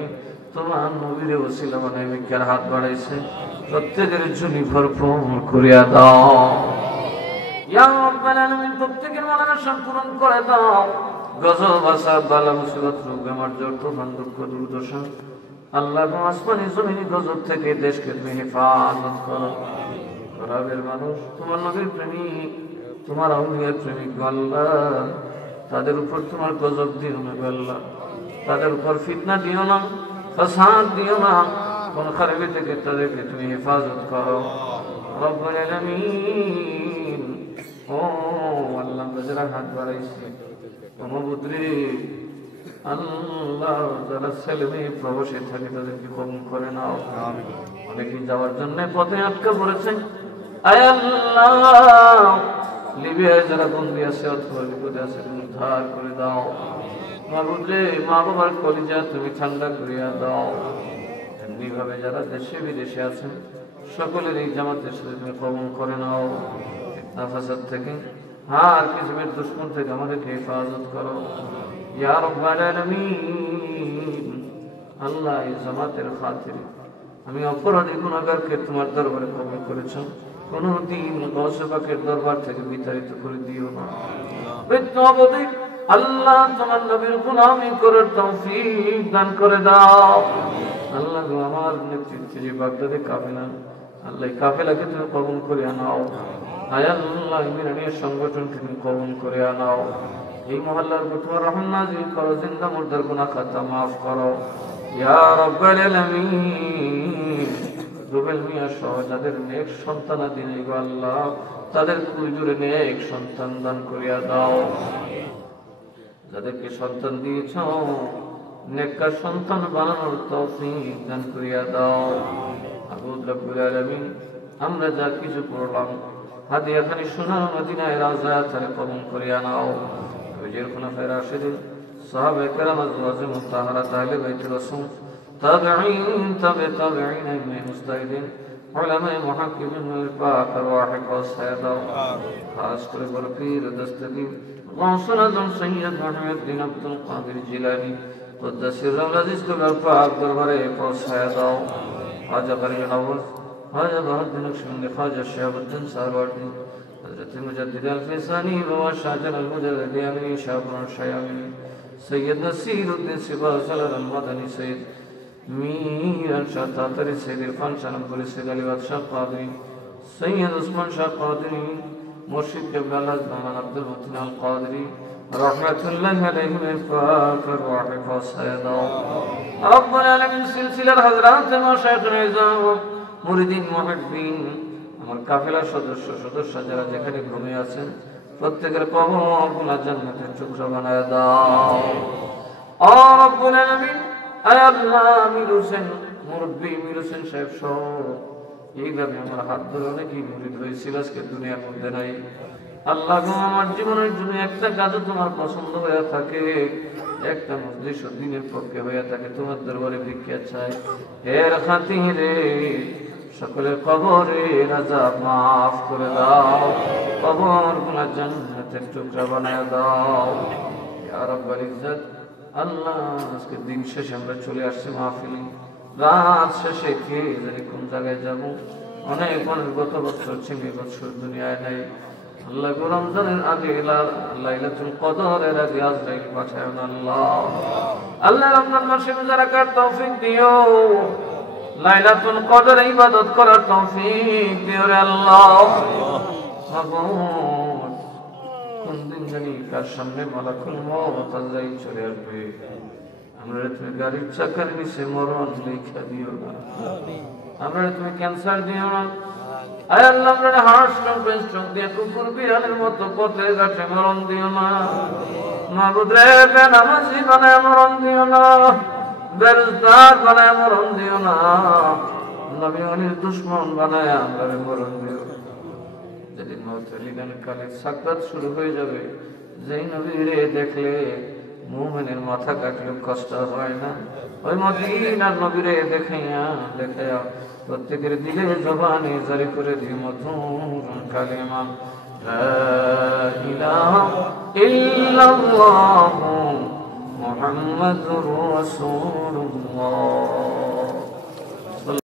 তোমার নবীর ওসিলা বানায় ভিক্ষার হাত বাড়াইছে, প্রত্যেকের ঝুলি ভরপুর করিয়া দাও। ইয়া রাব্বাল আলামিন, প্রত্যেকের মনের আশা পূরণ করে দাও। গজব, আসাব, বালা, মুসিবত, রোগ, বেমার, জ্বর, তুফান, দুঃখ, দুর্দশা, আল্লাহ আসমানি জমিনি গজব থেকে দেশকে তুমি হেফাজত করো। রবের মানুষ, তোমার নবীর প্রেমিক, তোমার আউলিয়ার প্রেমিক আল্লাহ, তাদের উপর তোমার গজব দিও না আল্লাহ, তাদের উপর ফিতনা দিও না, ফাসাদ দিও না, কোন খারাপি থেকে তাদেরকে তুমি হেফাজত করো রব্বুল আলামিন। ও আল্লাহ, যারা হাত বাড়াইছে অনুবুদ্রি আল্লাহ, যারা ছেলে মেয়ে প্রবাসে থাকে তাদেরকে কবুল করে নাও। অনেকেই যাওয়ার জন্য পথে আটকা পড়েছে, আয় আল্লাহ লিবিয়ায় যারা বন্দী আছে অথবা বিপদে আছে তুমি উদ্ধার করে দাও। মাবুদরে, মা বাবার কলিজা তুমি ঠান্ডা করিয়া দাও। এমনিভাবে যারা দেশে বিদেশে আছেন সকলের এই জামাতের সাথে তুমি কবুল করে নাও। ফিতনা ফাসাদ থেকে, আর কিসমের দুশমন থেকে আমাদেরকে হেফাজত করো ইয়া রাব্বাল আলামিন। আল্লাহ, এই জামাতের খাতিরে আমি অপরাধী গুনাহগারকে তোমার দরবারে কবুল করেছো, কোনদিন গৌসে পাকের দরবার থেকে বিতাড়িত করে দিও না। মৃত্যু অবধি আল্লাহ তোমার নবীর গোলামি করার তৌফিক দান করে দাও। আল্লাহ, আমার নেতৃত্বে যে বাগদাদে কাফেলা, আল্লাহ এই কাফেলাকে তুমি কবুল করে আনাও। আয় আল্লাহ, মিরানিয়া সংগঠনকে তুমি কবুল করে আনাও। এই মহল্লার উপর তোমার রহম নাযিল করো, জিন্দা মুর্দার গুনাহ খাতা মাফ করো ইয়া রাব্বাল আলামিন। রুবেল মিয়া সহ যাদের নেক সন্তানাদি নেই গো আল্লাহ, তাদের কুজুরে নেক সন্তান দান করিয়া দাও। যাদেরকে সন্তান দিয়েছ নেককার সন্তান বানানোর তৌফিক দান করিয়া দাও। আবুদ রাব্বুল আলামিন, আমরা যা কিছু পড়লাম হাদিয়া খানি সোনার মদিনায় রাজা তারে কবুল করিয়া নাও। নবীজির খুলাফায়ে রাশিদিন, সাহাবায়ে কেরাম, আজওয়াজে মুতাহহারাত, আহলে বাইত রাসূল, তাবিঈন, তাবিঈন, ইমাম মুজতাহিদিন, উলামায়ে মুহাক্কিমিন, পাক আরওয়াহ কওসায় দাও। খাস করে বড় পীর দস্তগীর গৌসুল আজম সৈয়দ মুহাম্মদ আব্দুল কাদের জিলানী কুদ্দাসির রুহুল আজিজ কবর পাক দরবারে পৌঁছায় দাও। খাজা কারি নওয়াজ, খাজা বাহাউদ্দিন নকশবন্দি, খাজা শিহাবুদ্দিন সারওয়ার্দী, হযরত মুজাদ্দিদ আল-ফিসানি, বাবা শাহজান আল-মুজাদ্দিদি আমিনী, শাহপুর শায়ামিনী, সৈয়দ নসিরউদ্দিন সিবাসাল আল-মাদানী, সৈয়দ মীর শাহ তাতারি, সৈয়দ ইরফান শাহ নবপুরি, সৈয়দ আলীবাদ শাহ কাদরি, সৈয়দ উসমান শাহ কাদরি, মুর্শিদ কেবলা আল্লাহ আব্দুল মতিন আল কাদরি রহমাতুল্লাহি আলাইহিম পাক রওয়াহ কওসায় দাও। রব্বুল আলামিন, সিলসিলার হযরত মাশায়েখ নিজাম মুরিদিন মুহিব্বিন, আমার কাফেলার সদস্য যারা যেখানে ঘুমিয়ে আছেন প্রত্যেকের কবর গুনাহ জান্নাতের টুকরা বানায় দাও। ও রব্বুল আলামিন, আয় আল্লাহ, আমির হোসেন মুরব্বি আমির হোসেন সাহেব সহ এই গ্রামে আমার হাত ধরে অনেকেই মুরিদ হয়েছিল, আজকে দুনিয়ার মধ্যে নাই। আল্লাহ গো, আমার জীবনের জন্য একটা কাজ তোমার পছন্দ হয়ে থাকে, একটা উদ্দেশ্য দিনের পক্ষে হয়ে থাকে, তোমার দরবারে ভিক্ষা চাই। এর খাতিরে সকলের কবরে আযাব মাফ করে দাও, কবর গুনাহ জান্নাতের টুকরা বানায় দাও ইয়া রাব্বাল ইজ্জত। আল্লাহ, আজকে দিন শেষে আমরা চলে আসছি মাহফিলে, রাত শেষে কে জানি কোন জায়গায় যাব। অনেক গত বছর ছিমি বছর দুনিয়ায় নাই। আল্লাহ, রমজানের আগে লাইলাতুল কদরের আগে আজরাইল পাঠায় না আল্লাহ। আল্লাহ, রমজান মাসে রোজা রাখার তৌফিক দিও, লাইলাতুল কদরে ইবাদত করার তৌফিক দিও রে আল্লাহ। মাবুদ, কোন দিন জানি কার সামনে মালাকুল মউত আজরাইল চলে আসবে, আমরা তুমি গাড়ির চাকার নিচে মরণ লেখা দিও না, আমরা তুমি ক্যান্সার দিও না। আয় আল্লাহ, আমরা হার্ট স্ট্রোক, ব্রেন স্ট্রোক দিয়ে কুকুর বিড়ালের মতো পথে ঘাটে মরণ দিও না। মাবুদ রে, বেনামাজি বানায় মরণ দিও না, বেরোজগার বানায় মরণ দিও না, নবী ওলির দুশমন বানায় আমরা মরণ দিও। যেদিন মওতের কালের সাকরাত শুরু হয়ে যাবে, যেই নবীরে দেখলে মুমিনের মাথা কাটলে কষ্ট হয় না, ওই মদিনার নবীরে দেখাইয়া প্রত্যেকের দিলে জবানে জারি করে দিয়ে মধুর কালিমা লা ইলাহা ইল্লাল্লাহু মুহাম্মাদুর রাসূলুল্লাহ।